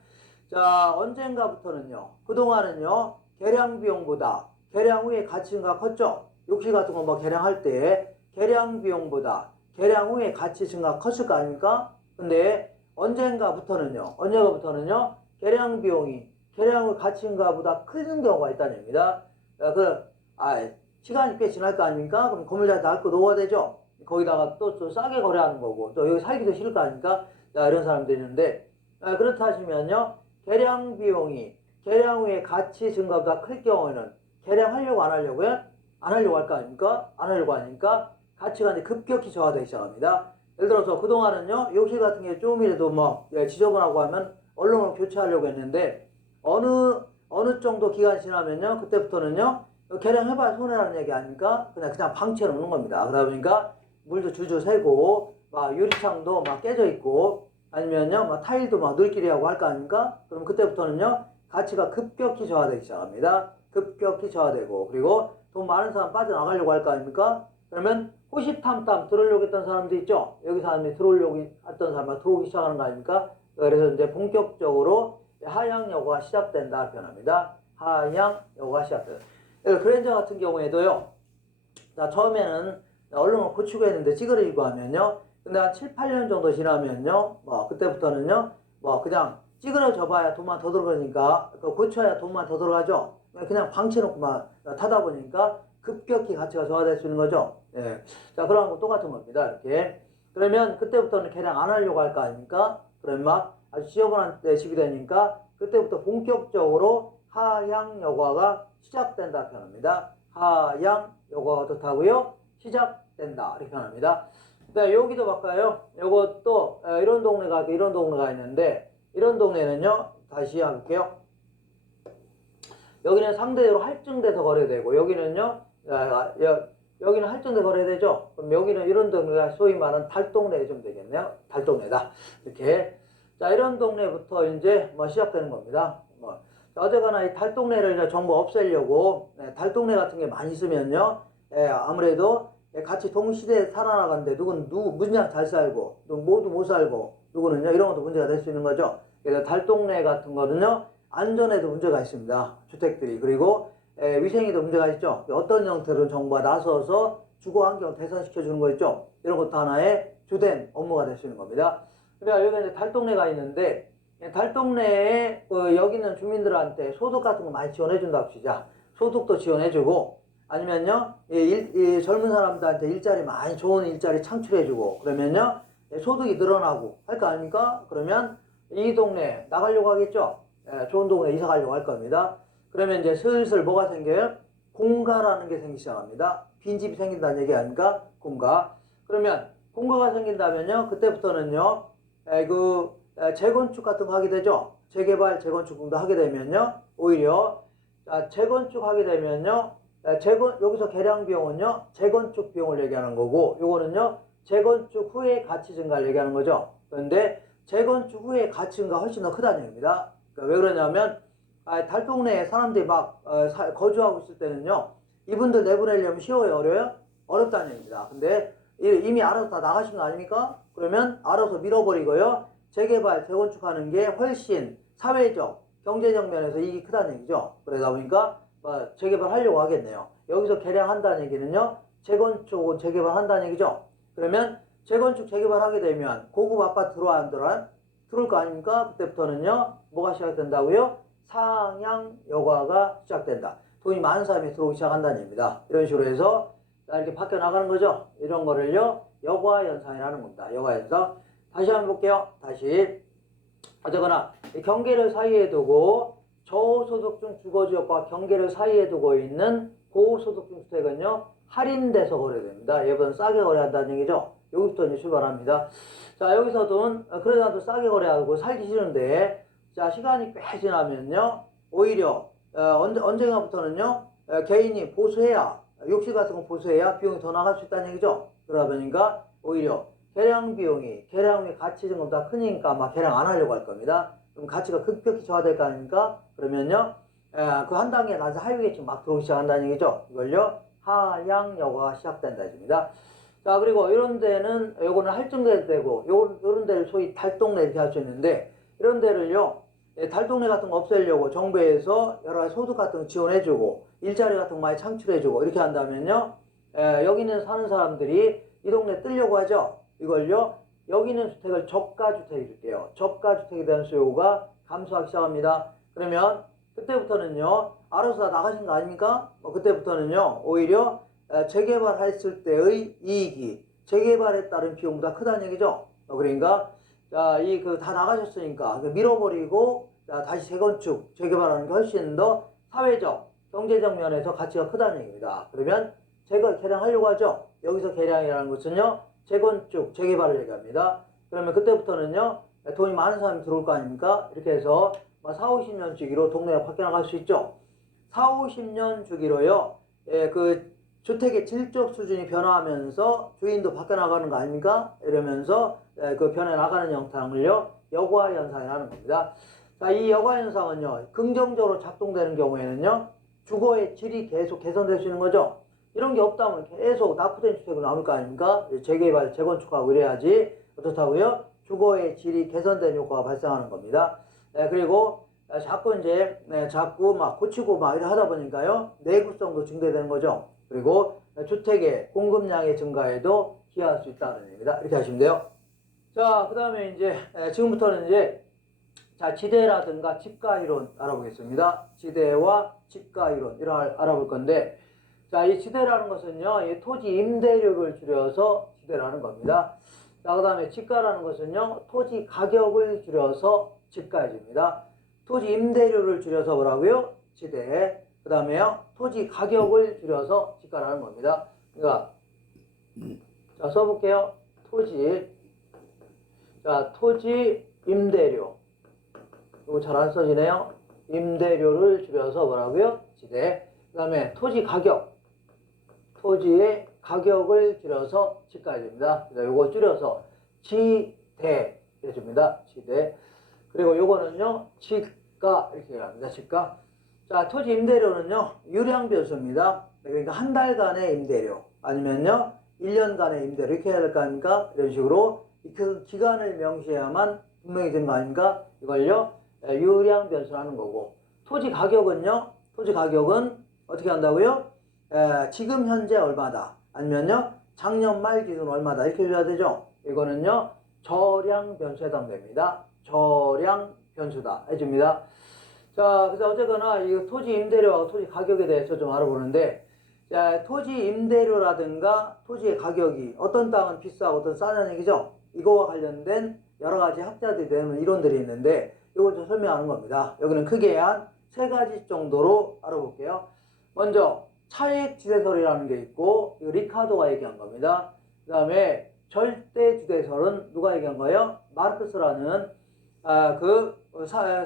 자 언젠가부터는요. 그동안은요. 개량 비용보다 개량 후에 가치 증가 컸죠. 욕실 같은 거 뭐 개량할 때 개량 비용보다 개량 후에 가치 증가 컸을 거 아닙니까? 근데 언젠가부터는요. 개량 비용이 개량 후 가치 증가보다 큰 경우가 있다는 얘기입니다. 시간이 꽤 지날 거 아닙니까? 그럼 건물자 낡고 노후가 되죠. 거기다가 또 싸게 거래하는 거고 또 여기 살기도 싫을 거 아닙니까? 자, 이런 사람들이 있는데 그렇다 하시면요. 개량 비용이 개량 후에 가치 증가보다 클 경우에는 개량하려고 안 하려고요? 안 하려고 할 거 아닙니까? 안 하려고 하니까 가치가 이제 급격히 저하되기 시작합니다. 예를 들어서 그동안은요, 욕실 같은 게 조금이라도 뭐 지저분하고 하면 얼른 교체하려고 했는데 어느 정도 기간이 지나면요, 그때부터는요, 개량해봐야 손해라는 얘기 아닙니까? 그냥 방치해 놓는 겁니다. 그러다 보니까 물도 줄줄 새고, 막 유리창도 막 깨져 있고, 아니면요, 막 타일도 막 늘끼리 하고 할 거 아닙니까? 그럼 그때부터는요, 가치가 급격히 저하되기 시작합니다. 급격히 저하되고, 그리고 돈 많은 사람 빠져나가려고 할 거 아닙니까? 그러면 호시탐탐 들어오려고 했던 사람도 있죠. 여기 사람들이 들어오려고 했던 사람이 들어오기 시작하는 거 아닙니까? 그래서 이제 본격적으로 하향 여고가 시작된다 표현합니다. 하향 여고가 시작된다. 그랜저 같은 경우에도요. 자, 처음에는 얼른 고치고 했는데 찌그러지고 하면요. 근데 한 7, 8년 정도 지나면요. 그때부터는요. 그냥 찌그러져 봐야 돈만 더 들어가니까 고쳐야 돈만 더 들어가죠. 그냥 방치해놓고만 타다 보니까 급격히 가치가 저하될 수 있는 거죠. 예. 자, 그런 거 똑같은 겁니다. 이렇게. 그러면 그때부터는 개량 안 하려고 할 거 아닙니까? 그러면 막 아주 지저분한 집이 되니까 그때부터 본격적으로 하향 여과가 시작된다 표현합니다. 하향 여과가 어떻다고요? 시작된다 이렇게 표현합니다. 네, 여기도 볼까요? 요것도 이런 동네가 있는데 이런 동네는요. 다시 해볼게요. 여기는 상대적으로 할증돼서 거래되고 여기는요. 여기는 할증돼 거래되죠. 그럼 여기는 이런 동네가 소위 말하는 달동네 좀 되겠네요. 달동네다. 이렇게. 자, 이런 동네부터 이제 시작되는 겁니다. 자, 어쨌거나 이 달동네를 이제 전부 없애려고 달동네 같은 게 많이 있으면요. 아무래도 같이 동시대에 살아나가는데 누구는 무진장 잘 살고 모두 못 살고 누구는요. 이런 것도 문제가 될 수 있는 거죠. 그래서 달동네 같은 거는요. 안전에도 문제가 있습니다. 주택들이. 그리고 위생에도 문제가 있죠. 어떤 형태로 정부가 나서서 주거 환경을 개선시켜 주는 거 있죠. 이런 것도 하나의 주된 업무가 될 수 있는 겁니다. 그러니까 여기가 이제 달동네가 있는데 달동네에 여기 있는 주민들한테 소득 같은 거 많이 지원해 준다고 치자. 소득도 지원해 주고 아니면요 이 젊은 사람들한테 좋은 일자리 창출해 주고 그러면요 소득이 늘어나고 할 거 아닙니까? 그러면 이 동네 나가려고 하겠죠. 좋은 동네 이사 가려고 할 겁니다. 그러면 이제 슬슬 뭐가 생겨요? 공가라는 게 생기기 시작합니다. 빈집이 생긴다는 얘기 아닙니까? 공가. 그러면 공가가 생긴다면요. 그때부터는요. 재건축 같은 거 하게 되죠. 재개발, 재건축도 하게 되면요. 오히려 재건축 하게 되면요. 여기서 개량 비용은요. 재건축 비용을 얘기하는 거고 요거는요. 재건축 후에 가치 증가를 얘기하는 거죠. 그런데 재건축 후에 가치 증가가 훨씬 더 크다는 얘기입니다. 그러니까 왜 그러냐면 달동네에 사람들이 막 거주하고 있을 때는요. 이분들 내보내려면 쉬워요? 어려워요? 어렵다는 얘기입니다. 근데 이미 알아서 다 나가신 거 아닙니까? 그러면 알아서 밀어버리고요. 재개발, 재건축하는 게 훨씬 사회적, 경제적 면에서 이익이 크다는 얘기죠. 그러다 보니까 재개발하려고 하겠네요. 여기서 개량한다는 얘기는요, 재건축, 재개발한다는 얘기죠. 그러면 재건축, 재개발하게 되면 고급 아파트 들어와 안 들어와? 들어올 거 아닙니까? 그때부터는요, 뭐가 시작된다고요? 상향 여가가 시작된다. 돈이 많은 사람이 들어오기 시작한다는 얘기입니다. 이런 식으로 해서 이렇게 바뀌어 나가는 거죠. 이런 거를요, 여과현상이라는 겁니다. 여과현상. 다시 한번 볼게요. 다시. 어쨌거나 경계를 사이에 두고 저소득층 주거지역과 경계를 사이에 두고 있는 고소득층 주택은요, 할인돼서 거래됩니다. 얘보다 싸게 거래한다는 얘기죠. 여기부터 이제 출발합니다. 자, 여기서도 그래도 싸게 거래하고 살기 싫은데, 자, 시간이 꽤 지나면요, 오히려 언젠가부터는요, 개인이 보수해야, 욕실 같은 거 보수해야 비용이 더 나갈 수 있다는 얘기죠. 그러다 보니까 오히려 개량 비용이 가치 증가보다 크니까 아마 개량 안 하려고 할 겁니다. 그럼 가치가 급격히 저하될 거 아닙니까? 그러면요, 그 한 단계 나서 하위계층 막 들어오기 시작한다는 얘기죠. 이걸요, 하향 여가가 시작된다 해줍니다. 자, 그리고 이런 데는 요거는 할증대 되고, 요런 데를 소위 달동네 이렇게 할 수 있는데, 이런 데를요, 달동네 같은 거 없애려고 정부에서 여러 가지 소득 같은 거 지원해주고, 일자리 같은 거 많이 창출해주고, 이렇게 한다면요, 여기는 사는 사람들이 이 동네 뜨려고 하죠. 이걸요, 여기 있는 주택을 저가주택 해줄게요. 저가주택에 대한 수요가 감소하기 시작합니다. 그러면 그때부터는요, 알아서 다 나가신 거 아닙니까? 그때부터는요, 오히려 재개발했을 때의 이익이 재개발에 따른 비용보다 크다는 얘기죠. 그러니까 자, 다 나가셨으니까 밀어버리고, 자, 다시 재건축, 재개발하는 게 훨씬 더 사회적, 경제적 면에서 가치가 크다는 얘기입니다. 그러면 개량하려고 하죠. 여기서 개량이라는 것은요, 재건축, 재개발을 얘기합니다. 그러면 그때부터는요, 돈이 많은 사람이 들어올 거 아닙니까? 이렇게 해서 4, 50년 주기로 동네가 바뀌어 나갈 수 있죠. 4, 50년 주기로요, 그 주택의 질적 수준이 변화하면서 주인도 바뀌어 나가는 거 아닙니까? 이러면서 그 변해 나가는 형상을요, 여과현상이라는 겁니다. 자, 이 여과현상은요, 긍정적으로 작동되는 경우에는요, 주거의 질이 계속 개선될 수 있는 거죠. 이런 게 없다면 계속 낙후된 주택으로 나올 거 아닙니까? 재개발, 재건축하고 이래야지. 어떻다고요? 주거의 질이 개선된 효과가 발생하는 겁니다. 그리고 자꾸 막 고치고 막 이래 하다 보니까요, 내구성도 증대되는 거죠. 그리고 주택의 공급량의 증가에도 기여할 수 있다는 얘기입니다. 이렇게 하시면 돼요. 자, 그 다음에 이제 지금부터는 이제 자, 지대라든가 집가 이론 알아보겠습니다. 지대와 집가 이론 이런 알아볼 건데, 자, 이 지대라는 것은요, 이 토지 임대료를 줄여서 지대라는 겁니다. 자, 그 다음에 집가라는 것은요, 토지 가격을 줄여서 집가해줍니다. 토지 임대료를 줄여서 뭐라고요? 지대. 그 다음에요, 토지 가격을 줄여서 집가라는 겁니다. 그러니까 자, 써볼게요. 토지 임대료. 이거 잘 안 써지네요. 임대료를 줄여서 뭐라고요? 지대. 그 다음에 토지 가격. 토지의 가격을 줄여서 집가해줍니다. 요거 줄여서 지대 해줍니다. 지대. 그리고 요거는요, 집가 이렇게 합니다. 집가. 자, 토지 임대료는요, 유량 변수입니다. 그러니까 한 달간의 임대료 아니면요, 1년간의 임대료 이렇게 해야 될 거 아닙니까? 이런 식으로 그 기간을 명시해야만 분명히 된 거 아닙니까? 이걸요, 유량 변수라는 거고, 토지 가격은 어떻게 한다고요? 지금 현재 얼마다 아니면요, 작년 말 기준 얼마다 이렇게 해줘야 되죠. 이거는요, 저량 변수에 해당됩니다. 저량 변수다 해줍니다. 자, 그래서 어쨌거나 이 토지 임대료와 토지 가격에 대해서 좀 알아보는데, 자, 토지 임대료라든가 토지의 가격이 어떤 땅은 비싸고 어떤 싸다는 얘기죠. 이거와 관련된 여러 가지 학자들이 내는 이론들이 있는데, 이걸 좀 설명하는 겁니다. 여기는 크게 한 3가지 정도로 알아볼게요. 먼저 차액지대설이라는 게 있고, 이거 리카도가 얘기한 겁니다. 그 다음에 절대주대설은 누가 얘기한 거예요? 마르크스라는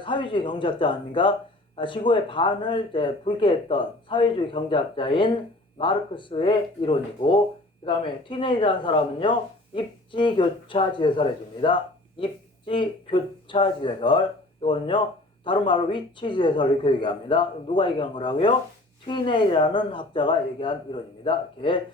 사회주의 경제학자 아닙니까? 지구의 반을 이제 붉게 했던 사회주의 경제학자인 마르크스의 이론이고, 그 다음에 튀네이라는 사람은요, 입지교차지대설 해줍니다. 입지교차지대설. 이거는요, 다른 말로 위치지대설 이렇게 얘기합니다. 누가 얘기한 거라고요? 튀네이라는 학자가 얘기한 이론입니다. 이렇게.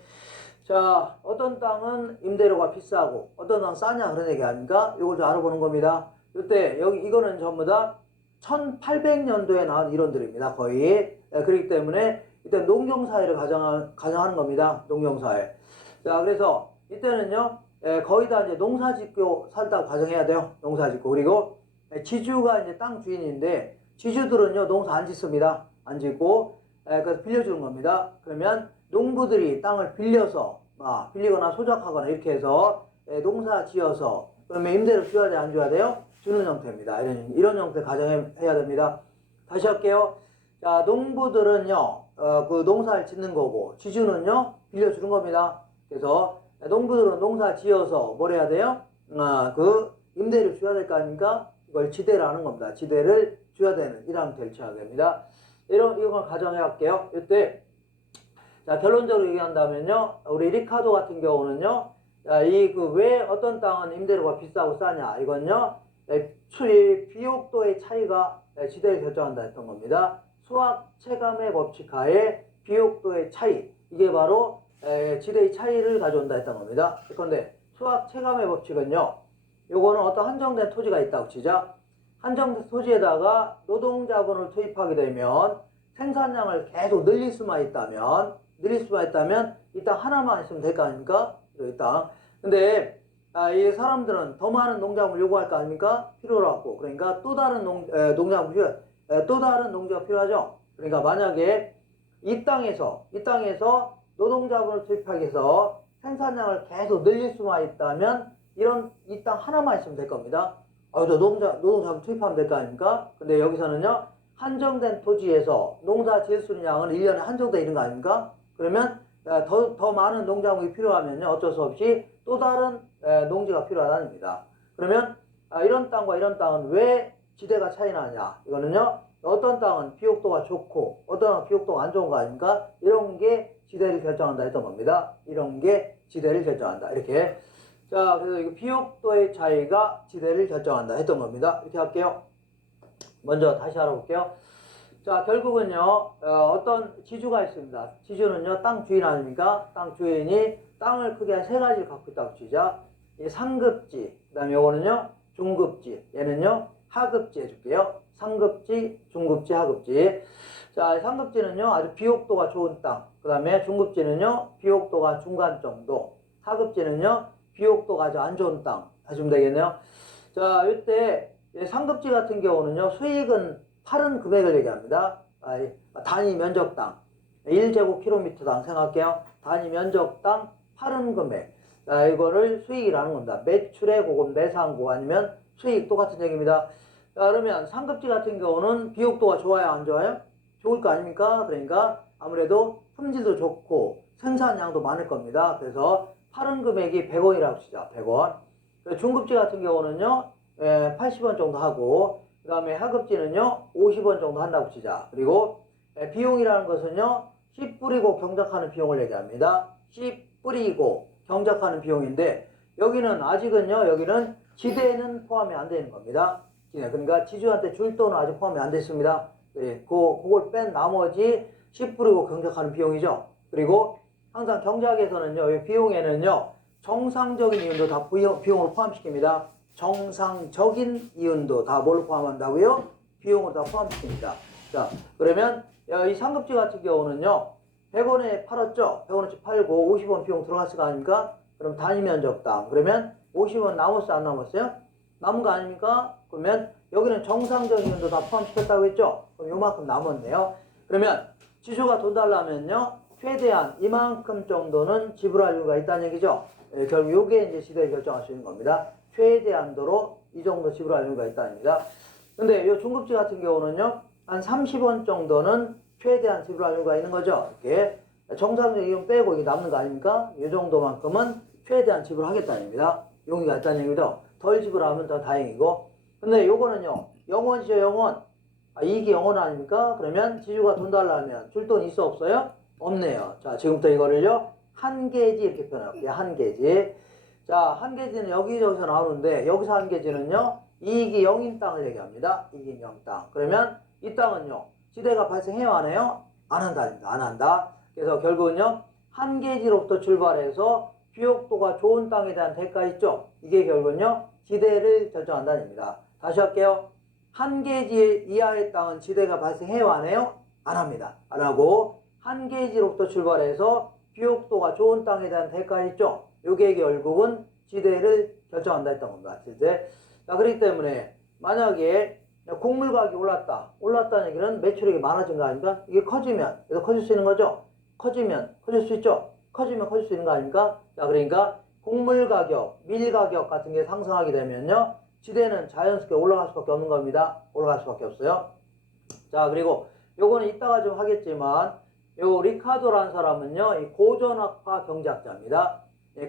자, 어떤 땅은 임대료가 비싸고 어떤 땅은 싸냐 그런 얘기 아닙니까? 이걸 좀 알아보는 겁니다. 이때 여기 이거는 전부 다 1800년도에 나온 이론들입니다. 거의. 그렇기 때문에 이때 농경사회를 가정하는 겁니다. 농경사회. 자, 그래서 이때는요, 거의 다 이제 농사짓고 살다고 가정해야 돼요. 농사짓고. 그리고 지주가 이제 땅 주인인데, 지주들은요, 농사 안 짓습니다. 안 짓고, 그래서 빌려주는 겁니다. 그러면 농부들이 땅을 빌려서, 빌리거나 소작하거나 이렇게 해서 농사 지어서, 그러면 임대료 줘야 돼, 안 줘야 돼요? 주는 형태입니다. 이런 형태 가정해야 됩니다. 다시 할게요. 자, 농부들은요, 그 농사를 짓는 거고, 지주는요, 빌려주는 겁니다. 그래서 농부들은 농사 지어서 뭘 해야 돼요? 그 임대료 줘야 될 거 아닙니까? 이걸 지대라는 겁니다. 지대를 줘야 되는 이런 형태를 취하게 됩니다. 이걸 가정해 할게요. 이때, 자, 결론적으로 얘기한다면요, 우리 리카도 같은 경우는요, 왜 어떤 땅은 임대료가 비싸고 싸냐, 이건요, 비옥도의 차이가 지대를 결정한다 했던 겁니다. 수학 체감의 법칙 하에 비옥도의 차이, 이게 바로 지대의 차이를 가져온다 했던 겁니다. 그런데 수학 체감의 법칙은요, 요거는 어떤 한정된 토지가 있다고 치자. 한정된 토지에다가 노동자본을 투입하게 되면 생산량을 계속 늘릴 수만 있다면 이 땅 하나만 있으면 될 거 아닙니까? 이 땅. 근데 이 사람들은 더 많은 농작물을 요구할 거 아닙니까? 필요로 하고. 그러니까 또 다른 농지가 필요하죠. 그러니까 만약에 이 땅에서 노동자본을 투입하기 위해서 생산량을 계속 늘릴 수만 있다면 이 땅 하나만 있으면 될 겁니다. 노동자본 투입하면 될 거 아닙니까? 근데 여기서는요, 한정된 토지에서 농사 지을 수 있는 양은 1년에 한정되어 있는 거 아닙니까? 그러면 더 많은 농작물이 필요하면요, 어쩔 수 없이 또 다른 농지가 필요하다입니다. 그러면 이런 땅과 이런 땅은 왜 지대가 차이 나냐? 이거는요, 어떤 땅은 비옥도가 좋고 어떤 땅은 비옥도가 안 좋은 거 아닙니까? 이런 게 지대를 결정한다 했던 겁니다. 이런 게 지대를 결정한다. 이렇게. 자, 그래서 이거 비옥도의 차이가 지대를 결정한다 했던 겁니다. 이렇게 할게요. 먼저 다시 알아볼게요. 자, 결국은요, 어떤 지주가 있습니다. 지주는요, 땅 주인 아닙니까? 땅 주인이 땅을 크게 한 3가지를 갖고 있다고 치자. 이 상급지, 그 다음에 요거는요, 중급지, 얘는요, 하급지 해줄게요. 상급지, 중급지, 하급지. 자, 상급지는요, 아주 비옥도가 좋은 땅. 그 다음에 중급지는요, 비옥도가 중간 정도. 하급지는요, 비옥도가 아주 안 좋은 땅. 하시면 되겠네요. 자, 이때 상급지 같은 경우는요, 수익은 파른 금액을 얘기합니다. 단위 면적당 1제곱킬로미터당 생각할게요. 단위 면적당 파른 금액. 자, 이거를 수익이라는 겁니다. 매출액 혹은 매상고 아니면 수익 똑같은 얘기입니다. 자, 그러면 상급지 같은 경우는 비옥도가 좋아요, 안 좋아요? 좋을 거 아닙니까? 그러니까 아무래도 품질도 좋고 생산량도 많을 겁니다. 그래서 파른 금액이 100원이라고 치자. 100원. 중급지 같은 경우는요, 80원 정도 하고, 그 다음에 하급지는요, 50원 정도 한다고 치자. 그리고 비용이라는 것은요, 씨 뿌리고 경작하는 비용을 얘기합니다. 씨 뿌리고 경작하는 비용인데, 여기는 지대는 포함이 안 되는 겁니다. 그러니까 지주한테 줄 돈은 아직 포함이 안 됐습니다. 그걸 뺀 나머지 씨 뿌리고 경작하는 비용이죠. 그리고 항상 경작에서는요, 이 비용에는요, 정상적인 이윤도 다 비용으로 포함시킵니다. 정상적인 이윤도 다 뭘 포함한다고요? 비용으로 다 포함시킵니다. 자, 그러면 이 상급지 같은 경우는요, 100원에 팔았죠? 100원어치 팔고 50원 비용 들어갔을 거 아닙니까? 그럼 단위 면적당. 그러면 50원 남았어요? 안 남았어요? 남은 거 아닙니까? 그러면 여기는 정상적인 이윤도 다 포함시켰다고 했죠? 그럼 요만큼 남았네요. 그러면 지주가 돈 달라면요, 최대한 이만큼 정도는 지불할 이유가 있다는 얘기죠. 결국 요게 이제 지대를 결정할 수 있는 겁니다. 최대한도로 이 정도 지불할 이유가 있다는 얘기다. 근데 요 중급지 같은 경우는요, 한 30원 정도는 최대한 지불할 이유가 있는 거죠. 이렇게 정상적인 이윤 빼고 이게 남는 거 아닙니까? 이 정도만큼은 최대한 지불하겠다는 얘기입니다. 용의가 있다는 얘기죠. 덜 지불하면 더 다행이고. 근데 요거는요, 영원이죠, 영원. 이익이 영원 아닙니까? 그러면 지주가 돈 달라면 줄 돈 있어, 없어요? 없네요. 자, 지금부터 이거를요, 한계지 이렇게 표현할게요. 한계지. 자, 한계지는 여기저기서 나오는데, 여기서 한계지는요, 이익이 0인 땅을 얘기합니다. 이익이 0 땅. 그러면 이 땅은요, 지대가 발생해요, 안 해요? 안 한다. 안 한다. 그래서 결국은요, 한계지로부터 출발해서 비옥도가 좋은 땅에 대한 대가 있죠. 이게 결국은요 지대를 결정한다는 얘기입니다. 다시 할게요. 한 계지 이하의 땅은 지대가 발생해요 안 해요? 안 합니다. 안 하고 한 계지로부터 출발해서 비옥도가 좋은 땅에 대한 대가 있죠. 요게 결국은 지대를 결정한다 했던 겁니다. 지대. 자, 그렇기 때문에 만약에 곡물 가격이 올랐다는 얘기는 매출액이 많아진 거 아닙니까? 이게 커지면 그래서 커질 수 있는 거죠. 커지면 커질 수 있죠. 커지면 커질 수 있는 거 아닙니까? 자, 그러니까 곡물 가격, 밀 가격 같은 게 상승하게 되면요 지대는 자연스럽게 올라갈 수밖에 없는 겁니다. 올라갈 수밖에 없어요. 자, 그리고 요거는 이따가 좀 하겠지만 요 리카도라는 사람은요 이 고전학파 경제학자입니다.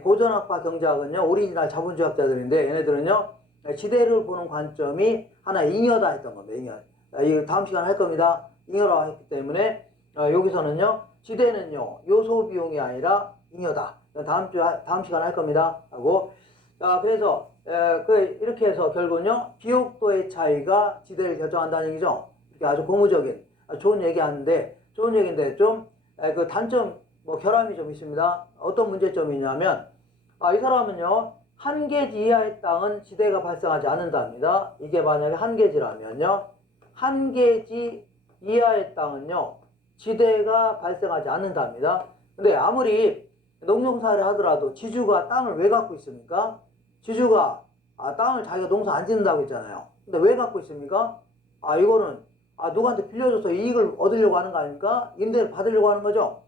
고전학파 경제학은요 오리지널 자본주의학자들인데 얘네들은요 지대를 보는 관점이 하나 잉여다 했던 겁니다. 잉여. 이거 다음 시간에 할 겁니다. 잉여라 했기 때문에 여기서는요 지대는요 요소 비용이 아니라 잉여다. 다음 시간에 할 겁니다. 하고 자 그래서 이렇게 해서 결국은요 비옥도의 차이가 지대를 결정한다는 얘기죠. 이렇게 아주 고무적인 좋은 얘기하는데 좋은 얘기인데 좀 그 단점 뭐 결함이 좀 있습니다. 어떤 문제점이 있냐면 이 사람은요 한 계지 이하의 땅은 지대가 발생하지 않는답니다. 이게 만약에 한 계지라면요 한 계지 이하의 땅은요 지대가 발생하지 않는답니다. 근데 아무리 농경사를 하더라도 지주가 땅을 왜 갖고 있습니까? 지주가 땅을 자기가 농사 안 짓는다고 했잖아요. 근데 왜 갖고 있습니까? 이거는 누구한테 빌려줘서 이익을 얻으려고 하는 거 아닙니까? 임대를 받으려고 하는 거죠.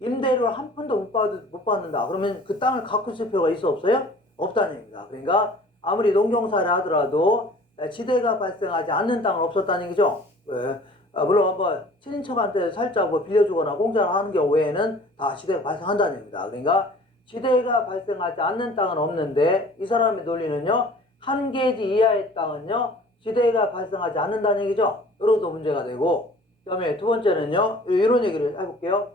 임대료를 한 푼도 못 받는다. 그러면 그 땅을 갖고 있을 필요가 있어 없어요? 없다는 얘기입니다. 그러니까 아무리 농경사를 하더라도 지대가 발생하지 않는 땅은 없었다는 얘기죠. 왜? 물론 뭐 친인척한테 살짝 뭐 빌려주거나 공짜로 하는 경우 외에는 다 지대가 발생한다는 얘기입니다. 그러니까 지대가 발생하지 않는 땅은 없는데 이 사람의 논리는요 한 계지 이하의 땅은요 지대가 발생하지 않는다는 얘기죠. 이것도 문제가 되고 그 다음에 두 번째는요 이런 얘기를 해볼게요.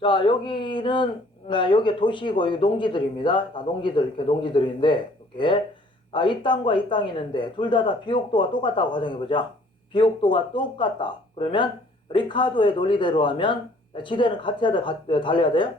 자 여기는 여기 도시고 여기 농지들입니다. 다 농지들 이렇게 농지들인데 이렇게 이 땅과 이 땅이 있는데 둘 다 비옥도가 똑같다고 가정해보자. 비옥도가 똑같다. 그러면 리카도의 논리대로 하면 지대는 같아야 돼, 달려야 돼요?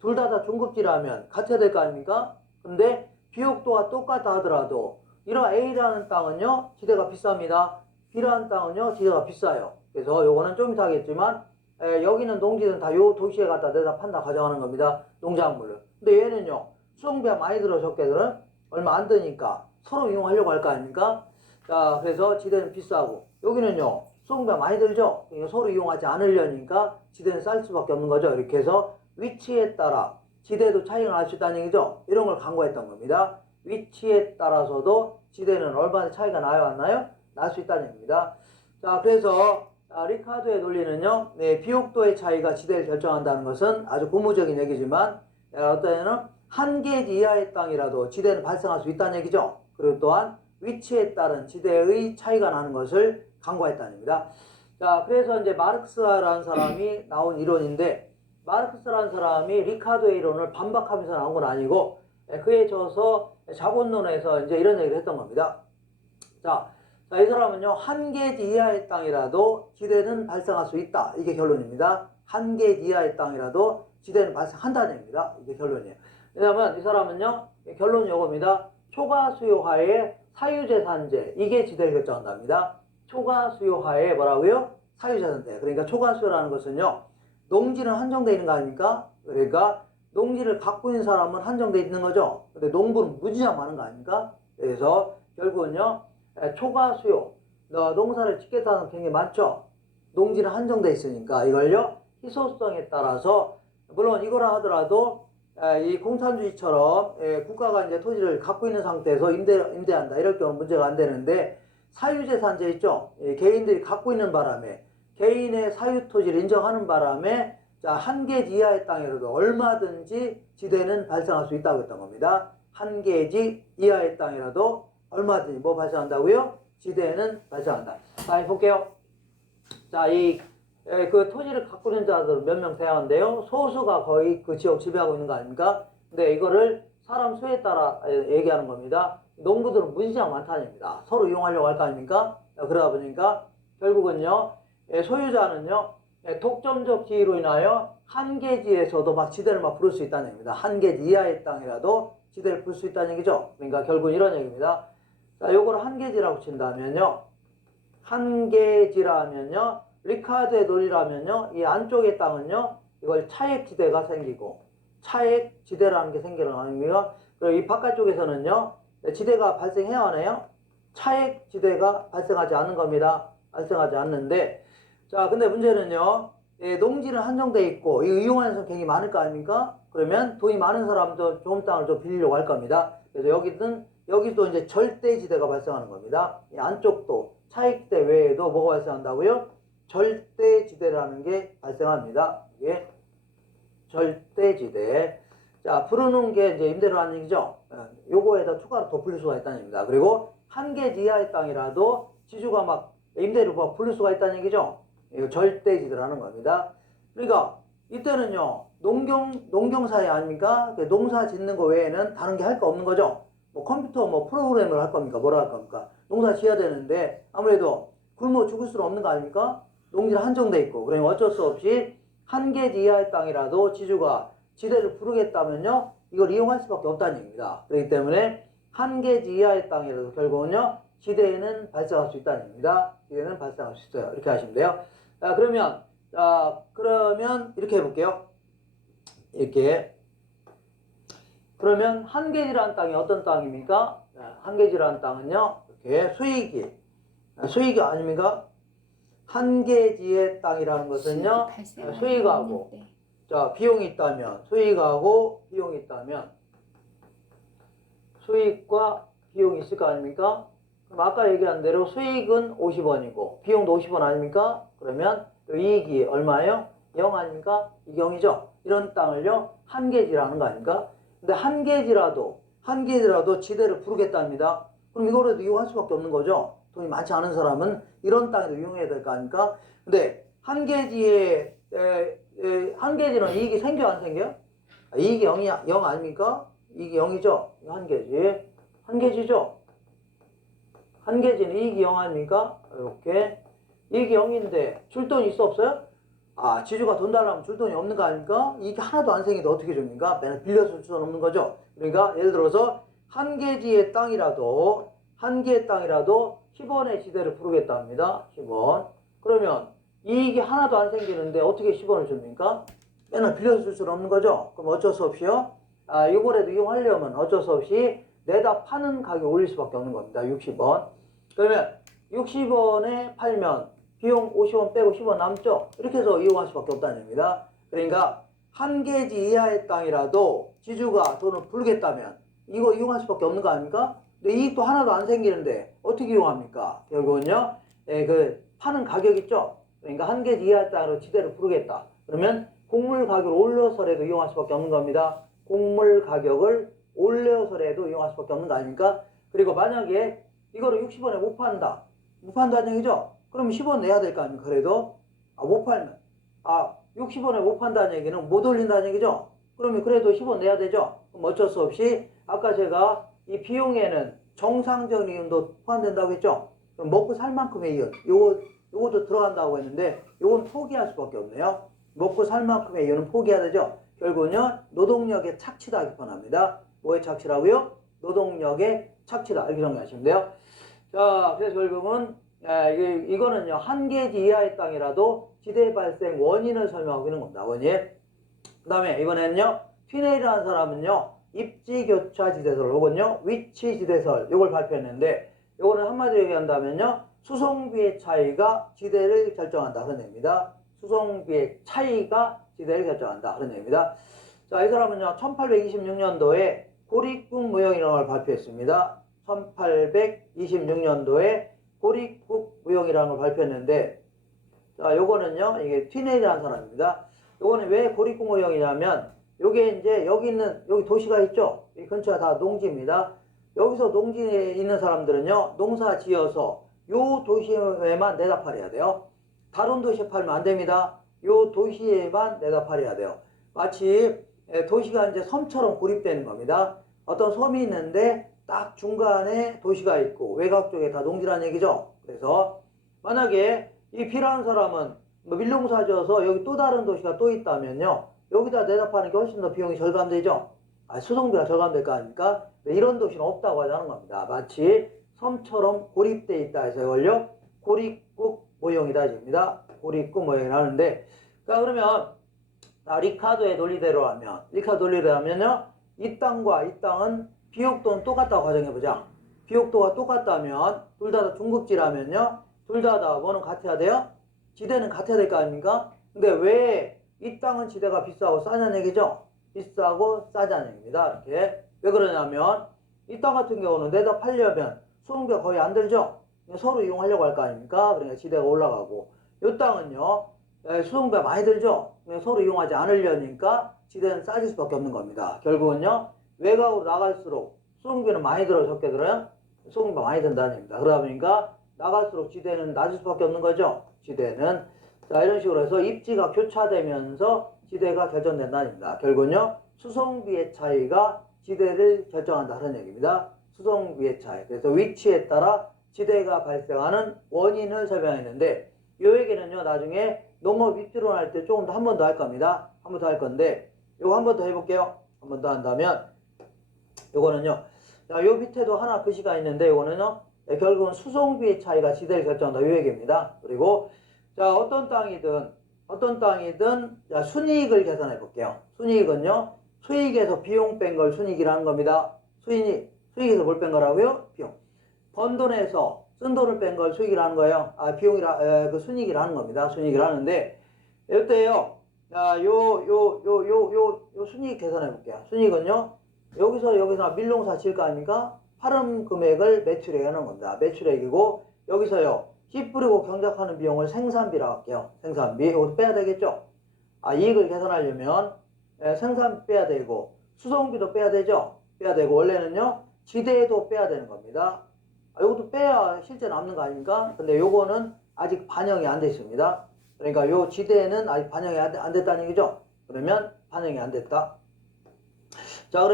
둘 다 중급지라면 같아야 될 거 아닙니까? 근데 비옥도가 똑같다 하더라도 이런 A라는 땅은요 지대가 비쌉니다. B라는 땅은요 지대가 비싸요. 그래서 요거는 좀 이따 하겠지만 여기는 농지는 다 요 도시에 갖다 내다 판다 가져가는 겁니다. 농작물을. 근데 얘는요 수송비가 많이 들어 적게들은 얼마 안 드니까 서로 이용하려고 할 거 아닙니까? 자 그래서 지대는 비싸고 여기는요 수송비가 많이 들죠. 서로 이용하지 않으려니까 지대는 쌀 수밖에 없는 거죠. 이렇게 해서 위치에 따라 지대도 차이가 날 수 있다는 얘기죠. 이런 걸 강구했던 겁니다. 위치에 따라서도 지대는 얼마나 차이가 나요 안 나요? 날 수 있다는 얘기입니다. 자 그래서 리카도의 논리는요 비옥도의 차이가 지대를 결정한다는 것은 아주 고무적인 얘기지만 어떤 때는 한 계지 이하의 땅이라도 지대는 발생할 수 있다는 얘기죠. 그리고 또한 위치에 따른 지대의 차이가 나는 것을 강구했다는 얘기입니다. 자 그래서 이제 마르크스라는 사람이 나온 이론인데 마르크스라는 사람이 리카도의 이론을 반박하면서 나온 건 아니고 그에 져서 자본론에서 이제 이런 얘기를 했던 겁니다. 자, 이 사람은요 한 계지 이하의 땅이라도 지대는 발생할 수 있다. 이게 결론입니다. 한 계지 이하의 땅이라도 지대는 발생한다는 얘기입니다. 이게 결론이에요. 왜냐하면 이 사람은요 결론이 이겁니다. 초과 수요하에 사유재산제 이게 지대를 결정한답니다. 초과 수요하에 뭐라고요? 사유재산제. 그러니까 초과 수요라는 것은요 농지는 한정되어 있는 거 아닙니까? 그러니까 농지를 갖고 있는 사람은 한정되어 있는 거죠. 근데 농부는 무지장 많은 거 아닙니까? 그래서 결국은요 초과 수요 농사를 짓겠다는 굉장히 많죠. 농지는 한정되어 있으니까 이걸요 희소성에 따라서 물론 이거라 하더라도 이 공산주의처럼 국가가 이제 토지를 갖고 있는 상태에서 임대한다 이럴 경우 문제가 안 되는데 사유재산제 있죠. 개인들이 갖고 있는 바람에 개인의 사유토지를 인정하는 바람에 한 계지 이하의 땅이라도 얼마든지 지대는 발생할 수 있다고 했던 겁니다. 한 계지 이하의 땅이라도 얼마든지 뭐 발생한다고요? 지대는 발생한다. 자, 볼게요. 자, 그 토지를 갖고 있는 자들 몇 명 돼야하는데요. 소수가 거의 그 지역 지배하고 있는 거 아닙니까? 근데 이거를 사람 수에 따라 얘기하는 겁니다. 농부들은 무지장 많다는 얘기입니다. 서로 이용하려고 할 거 아닙니까? 그러다 보니까 결국은요, 소유자는요, 독점적 지위로 인하여 한계지에서도 막 지대를 막 부를 수 있다는 얘기입니다. 한계지 이하의 땅이라도 지대를 부를 수 있다는 얘기죠. 그러니까 결국 이런 얘기입니다. 자, 요거를 한계지라고 친다면요. 한계지라면요. 리카르도의 논리라면요. 이 안쪽의 땅은요. 이걸 차액지대가 생기고 차액지대라는 게 생기는 거 아닙니까? 그리고 이 바깥쪽에서는요. 지대가 발생해야 하네요. 차액지대가 발생하지 않는 겁니다. 발생하지 않는데 자 근데 문제는요. 농지는 한정돼 있고 이 이용하는 사람 굉장히 많을 거 아닙니까? 그러면 돈이 많은 사람도 좋은 땅을 좀 빌리려고 할 겁니다. 그래서 여기도 이제 절대지대가 발생하는 겁니다. 이 안쪽도 차익지대 외에도 뭐가 발생한다고요? 절대지대라는 게 발생합니다. 이게 절대지대. 자, 부르는 게 이제 임대료라는 얘기죠. 요거에다 추가로 더 불릴 수가 있다는 얘기입니다. 그리고 한계지 이하의 땅이라도 지주가 막 임대료 막 불릴 수가 있다는 얘기죠. 이거 절대지대라는 겁니다. 그러니까 이때는요 농경사회 아닙니까? 농사 짓는 거 외에는 다른 게 할 거 없는 거죠. 뭐 컴퓨터 뭐 프로그램을 할 겁니까? 뭐라 할 겁니까? 농사 지어야 되는데 아무래도 굶어 죽을 수는 없는 거 아닙니까? 농지는 한정돼 있고 그러면 어쩔 수 없이 한계지 이하의 땅이라도 지주가 지대를 부르겠다면요 이걸 이용할 수밖에 없다는 얘기입니다. 그렇기 때문에 한계지 이하의 땅이라도 결국은요 지대에는 발생할 수 있다는 얘기입니다. 지대에는 발생할 수 있어요. 이렇게 하시면 돼요. 자, 그러면 이렇게 해볼게요. 이렇게. 그러면 한계지라는 땅이 어떤 땅입니까? 한계지라는 땅은요, 이렇게 수익이 아닙니까? 한계지의 땅이라는 것은요, 수익하고, 자, 비용이 있다면, 수익하고 비용이 있다면, 수익과 비용이 있을 거 아닙니까? 그럼 아까 얘기한 대로 수익은 50원이고 비용도 50원 아닙니까? 그러면 이익이 얼마예요? 0 아닙니까? 이게 0이죠. 이런 땅을요 한계지라는 거 아닙니까? 근데 한계지라도 지대를 부르겠답니다. 그럼 이거라도 이용할 수밖에 없는 거죠. 돈이 많지 않은 사람은 이런 땅에도 이용해야 될 거 아닙니까? 근데 한계지는 이익이 생겨 안 생겨요? 이익이 0 아닙니까? 이익이 0이죠. 한계지죠. 한계지는 이익이 0 아닙니까? 이렇게 이익이 0인데 줄 돈이 있어 없어요? 아, 지주가 돈 달라면 줄 돈이 없는 거 아닙니까? 이게 하나도 안 생기는데 어떻게 줍니까? 맨날 빌려서 줄 수는 없는 거죠. 그러니까 예를 들어서 한계지의 땅이라도 10원의 지대를 부르겠다 합니다. 10원. 그러면 이익이 하나도 안 생기는데 어떻게 10원을 줍니까? 맨날 빌려서 줄 수는 없는 거죠. 그럼 어쩔 수 없이요. 아, 요거라도 이용하려면 어쩔 수 없이 내다 파는 가격 올릴 수밖에 없는 겁니다. 60원. 그러면 60원에 팔면 비용 50원 빼고 10원 남죠? 이렇게 해서 이용할 수밖에 없다는 얘기입니다. 그러니까 한계지 이하의 땅이라도 지주가 돈을 부르겠다면 이거 이용할 수밖에 없는 거 아닙니까? 근데 이익도 하나도 안 생기는데 어떻게 이용합니까? 결국은요, 그 파는 가격 있죠? 그러니까 한계지 이하의 땅으로 지대를 부르겠다. 그러면 곡물 가격을 올려서라도 이용할 수밖에 없는 겁니다. 곡물 가격을 올려서라도 이용할 수밖에 없는 거 아닙니까? 그리고 만약에 이거를 60원에 못 판다는 얘기죠? 그럼 10원 내야 될 거 아닙니까? 그래도 못 팔면 60원에 못 판다는 얘기는 못 올린다는 얘기죠? 그러면 그래도 10원 내야 되죠? 그럼 어쩔 수 없이 아까 제가 이 비용에는 정상적인 이윤도 포함된다고 했죠? 그럼 먹고 살 만큼의 이윤 요것도 들어간다고 했는데 요건 포기할 수밖에 없네요. 먹고 살 만큼의 이윤은 포기해야 되죠? 결국은요 노동력의 착취다 이렇게 표현합니다. 뭐의 착취라고요? 노동력의 착취다 이렇게 정리하시면 돼요. 자, 그래서 결국은 이거는요 한계지 이하의 땅이라도 지대 발생 원인을 설명하고 있는 겁니다. 원인. 그 다음에 이번에는요 튀네일이라는 사람은요 입지교차 지대설 혹은요 위치 지대설 이걸 발표했는데 이거는 한마디로 얘기한다면요 수송비의 차이가 지대를 결정한다 그런 얘기입니다. 수송비의 차이가 지대를 결정한다 그런 얘기입니다. 자, 이 사람은요 1826년도에 고립국 무형이라는 걸 발표했습니다. 1826년도에 고립국 무형이라는 걸 발표했는데, 자, 요거는요, 이게 튀네일이라는 사람입니다. 요거는 왜 고립국 무형이냐면, 요게 이제 여기 도시가 있죠? 이 근처가 다 농지입니다. 여기서 농지에 있는 사람들은요, 농사 지어서 요 도시에만 내다 팔아야 돼요. 다른 도시에 팔면 안 됩니다. 요 도시에만 내다 팔아야 돼요. 마치 도시가 이제 섬처럼 고립되는 겁니다. 어떤 섬이 있는데 딱 중간에 도시가 있고 외곽 쪽에 다 농지라는 얘기죠. 그래서 만약에 이 B라는 사람은 뭐 밀농사 지어서 여기 또 다른 도시가 또 있다면요. 여기다 대답하는 게 훨씬 더 비용이 절감되죠. 수송비가 절감될 거 아닙니까? 이런 도시는 없다고 하자는 겁니다. 마치 섬처럼 고립되어 있다 해서 이걸요. 고립국 모형이다 입니다. 고립국 모형이라는데, 자, 그러면 리카도의 논리대로 하면, 이 땅과 이 땅은 비옥도는 똑같다고 가정해보자. 비옥도가 똑같다면 둘 다 중국지라면요. 둘 다 뭐는 같아야 돼요? 지대는 같아야 될 거 아닙니까? 근데 왜 이 땅은 지대가 비싸고 싸냐는 얘기죠? 비싸고 싸자는 얘기입니다. 이렇게. 왜 그러냐면 이 땅 같은 경우는 내다 팔려면 수송비가 거의 안 들죠? 서로 이용하려고 할 거 아닙니까? 그러니까 지대가 올라가고, 이 땅은요 수송비가 많이 들죠? 서로 이용하지 않으려니까 지대는 싸질 수밖에 없는 겁니다. 결국은요 외곽으로 나갈수록 수송비는 많이 들어 적게 들어요? 수송비가 많이 든다는 얘기입니다. 그러다 보니까 나갈수록 지대는 낮을 수밖에 없는 거죠. 지대는. 자, 이런 식으로 해서 입지가 교차되면서 지대가 결정된다는 얘기입니다. 결국은요 수송비의 차이가 지대를 결정한다는 얘기입니다. 수송비의 차이. 그래서 위치에 따라 지대가 발생하는 원인을 설명했는데, 이 얘기는요 나중에 농업 입지론 할 때 조금 더 한 번 더 할 겁니다. 한 번 더 할 건데, 이거 한 번 더 해볼게요. 한 번 더 한다면 이거는요, 자, 요 밑에도 하나 글씨가 있는데, 이거는요 결국은 수송비의 차이가 지대를 결정한다, 이 얘기입니다. 그리고 자, 어떤 땅이든 자, 순이익을 계산해 볼게요. 순이익은요 수익에서 비용 뺀 걸 순이익이라는 겁니다. 수익에서 뭘 뺀 거라고요? 비용. 번 돈에서 쓴 돈을 뺀 걸 수익이라는 거예요. 그 순이익이라는 겁니다. 순이익을 하는데, 이때요. 자, 요 순이익 계산해 볼게요. 순이익은요, 여기서 밀농사 지을 거 아닙니까? 팔음 금액을 매출액 하는 겁니다. 매출액이고, 여기서요, 씨 뿌리고 경작하는 비용을 생산비라고 할게요. 생산비. 이것도 빼야 되겠죠? 이익을 계산하려면 생산비 빼야 되고, 수송비도 빼야 되죠? 빼야 되고, 원래는요, 지대도 빼야 되는 겁니다. 이것도 빼야 실제 남는 거 아닙니까? 근데 요거는 아직 반영이 안 됐습니다. 그러니까 요 지대는 아직 반영이 안 됐다는 얘기죠? 그러면 반영이 안 됐다. 자,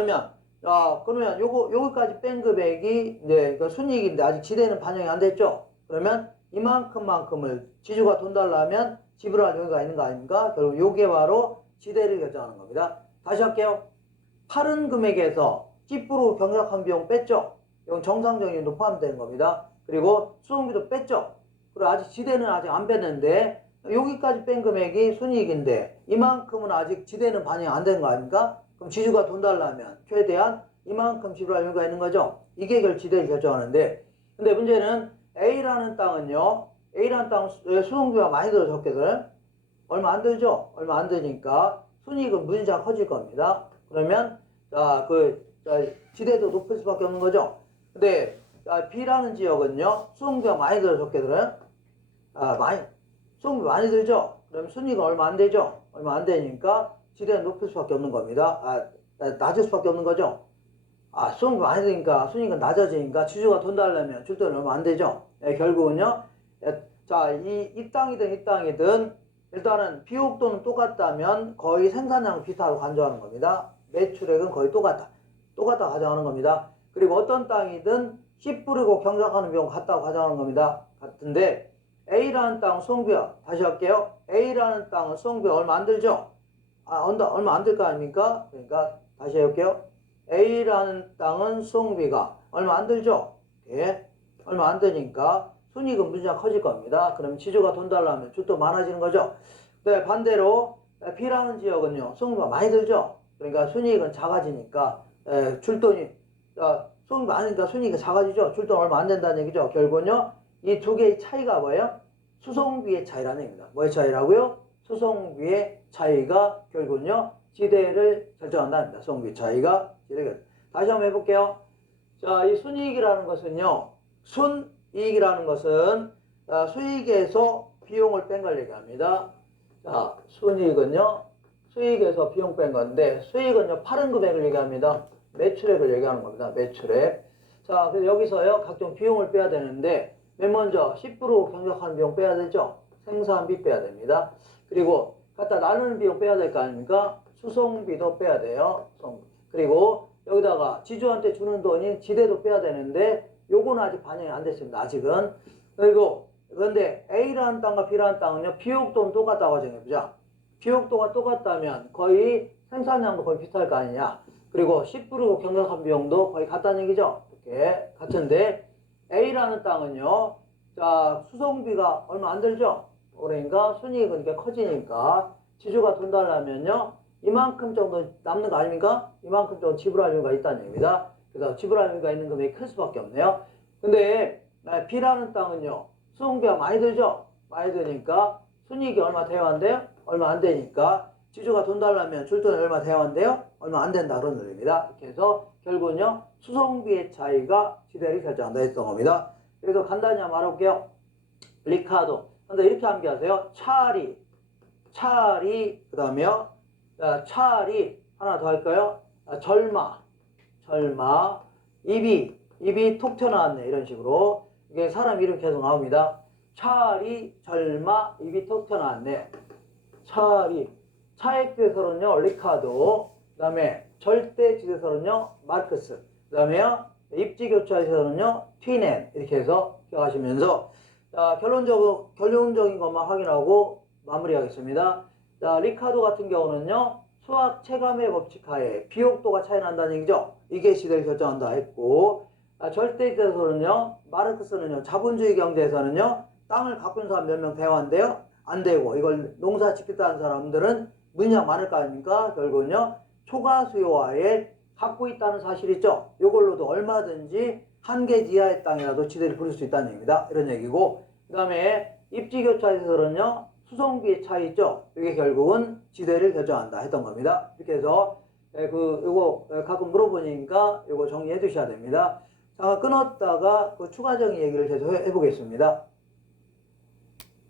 그러면 여기까지 뺀 금액이 이제 그 순이익인데 아직 지대는 반영이 안 됐죠? 그러면 이만큼만큼을 지주가 돈 달라면 지불할 여유가 있는 거 아닙니까? 결국 요게 바로 지대를 결정하는 겁니다. 다시 할게요. 파른 금액에서 찌뿌로 경작한 비용 뺐죠? 이건 정상적인도 포함되는 겁니다. 그리고 수송비도 뺐죠? 그리고 아직 지대는 아직 안 뺐는데, 여기까지 뺀 금액이 순이익인데 이만큼은 아직 지대는 반영이 안 된 거 아닙니까? 그럼 지주가 돈 달라면 최대한 이만큼 지불할 여유가 있는 거죠. 이게 지대를 결정하는데, 근데 문제는 A라는 땅은요, A라는 땅은 수송비가 많이 들어 적게 들어요? 얼마 안 들죠? 얼마 안 드니까 순이익은 무진장 커질 겁니다. 그러면 지대도 높을 수밖에 없는 거죠. 근데 B라는 지역은요 수송비가 많이 들어 적게 들어요? 수송비 많이 들죠? 그럼 순이익은 얼마 안 되죠? 얼마 안 되니까 지대는 높을 수밖에 없는 겁니다. 낮을 수밖에 없는 거죠. 수송비 많이 드니까 순이익은 낮아지니까 지주가 돈 달라면 줄 돈이 얼마 안 되죠. 결국은요, 자, 이 땅이든 일단은 비옥도는 똑같다면 거의 생산량은 비슷하다고 간주하는 겁니다. 매출액은 거의 똑같다 가정하는 겁니다. 그리고 어떤 땅이든 씨 뿌리고 경작하는 비용 같다고 가정하는 겁니다. 같은데 A라는 땅 수송비가, 다시 할게요. A라는 땅은 수송비가 얼마 안 들죠? 얼마 안 들 거 아닙니까? 그러니까 다시 해볼게요. A라는 땅은 수송비가 얼마 안 들죠? 예, 얼마 안 되니까 순이익은 무지하게 커질 겁니다. 그럼 지주가 돈 달라면 줄도 많아지는 거죠. 네, 반대로 B라는 지역은요 수송비가 많이 들죠. 그러니까 순이익은 작아지니까 줄돈이 수송비 많으니까 순이익이 작아지죠. 줄돈 얼마 안 된다는 얘기죠. 결국은요 이 두 개의 차이가 뭐예요? 수송비의 차이라는 얘기입니다. 뭐의 차이라고요? 수송비의 차이가 결국은요 지대를 결정한다는 겁니다. 수송비 차이가 지대를. 다시 한번 해볼게요. 자, 이 순이익이라는 것은요, 순이익이라는 것은 수익에서 비용을 뺀 걸 얘기합니다. 자, 순이익은요 수익에서 비용 뺀 건데, 수익은요 파른 금액을 얘기합니다. 매출액을 얘기하는 겁니다. 매출액. 자, 그래서 여기서요 각종 비용을 빼야 되는데, 맨 먼저 10% 경작하는 비용 빼야 되죠. 생산비 빼야 됩니다. 그리고 갖다 나누는 비용 빼야 될 거 아닙니까? 수송비도 빼야 돼요. 그리고 여기다가 지주한테 주는 돈인 지대도 빼야 되는데, 요거는 아직 반영이 안 됐습니다. 아직은. 그리고 그런데 A라는 땅과 B라는 땅은요, 비옥도는 똑같다고 정해보자. 비옥도가 똑같다면 거의 생산량도 거의 비슷할 거 아니냐. 그리고 씨 뿌리고 경작한 비용도 거의 같다는 얘기죠. 이렇게 같은데 A라는 땅은요, 자, 수송비가 얼마 안 들죠? 그러니까 순이익은 그러니까 커지니까 지주가 돈 달라면요, 이만큼 정도 남는 거 아닙니까? 이만큼 정도 지불할 이유가 있다는 얘기입니다. 그래서 지불할 이유가 있는 금액이 클 수밖에 없네요. 근데 B라는 땅은요, 수송비가 많이 들죠? 많이 드니까 순이익이 얼마 돼야 한대요? 얼마 안 되니까 지주가 돈 달라면 줄 돈이 얼마 돼야 한대요? 얼마 안 된다 그런 논리입니다. 이렇게 해서 결국은요, 수송비의 차이가 지대를 결정한다 했던 겁니다. 그래서 간단히 한번 말해볼게요. 리카도. 근데 이렇게 암기하세요. 차리, 그 다음에요. 차리, 하나 더 할까요? 절마, 입이 톡 튀어나왔네. 이런 식으로. 이게 사람 이름 계속 나옵니다. 차리, 절마, 입이 톡 튀어나왔네. 차리. 차액지대설은요, 리카도. 그 다음에 절대지대설은요, 마르크스. 그 다음에요, 입지교차에서는요, 튀넨. 이렇게 해서 기억하시면서, 자, 결론적인 것만 확인하고 마무리하겠습니다. 자, 리카도 같은 경우는요, 수학 체감의 법칙 하에 비옥도가 차이 난다는 얘기죠. 이게 시대를 결정한다 했고, 절대지대설은요, 마르크스는요, 자본주의 경제에서는요, 땅을 갖고 있는 사람 몇 명 대화한대요? 안 되고, 이걸 농사 짓겠다는 사람들은 문의가 많을 거 아닙니까? 결국은요, 초과 수요하에 갖고 있다는 사실 있죠? 이걸로도 얼마든지 한계 지하의 땅이라도 지대를 부릴 수 있다는 얘기입니다. 이런 얘기고, 그 다음에 입지교차에서는요, 수송비의 차이 있죠? 이게 결국은 지대를 결정한다 했던 겁니다. 이렇게 해서 요거 가끔 물어보니까 요거 정리해 두셔야 됩니다. 자, 끊었다가 그 추가적인 얘기를 계속 해보겠습니다.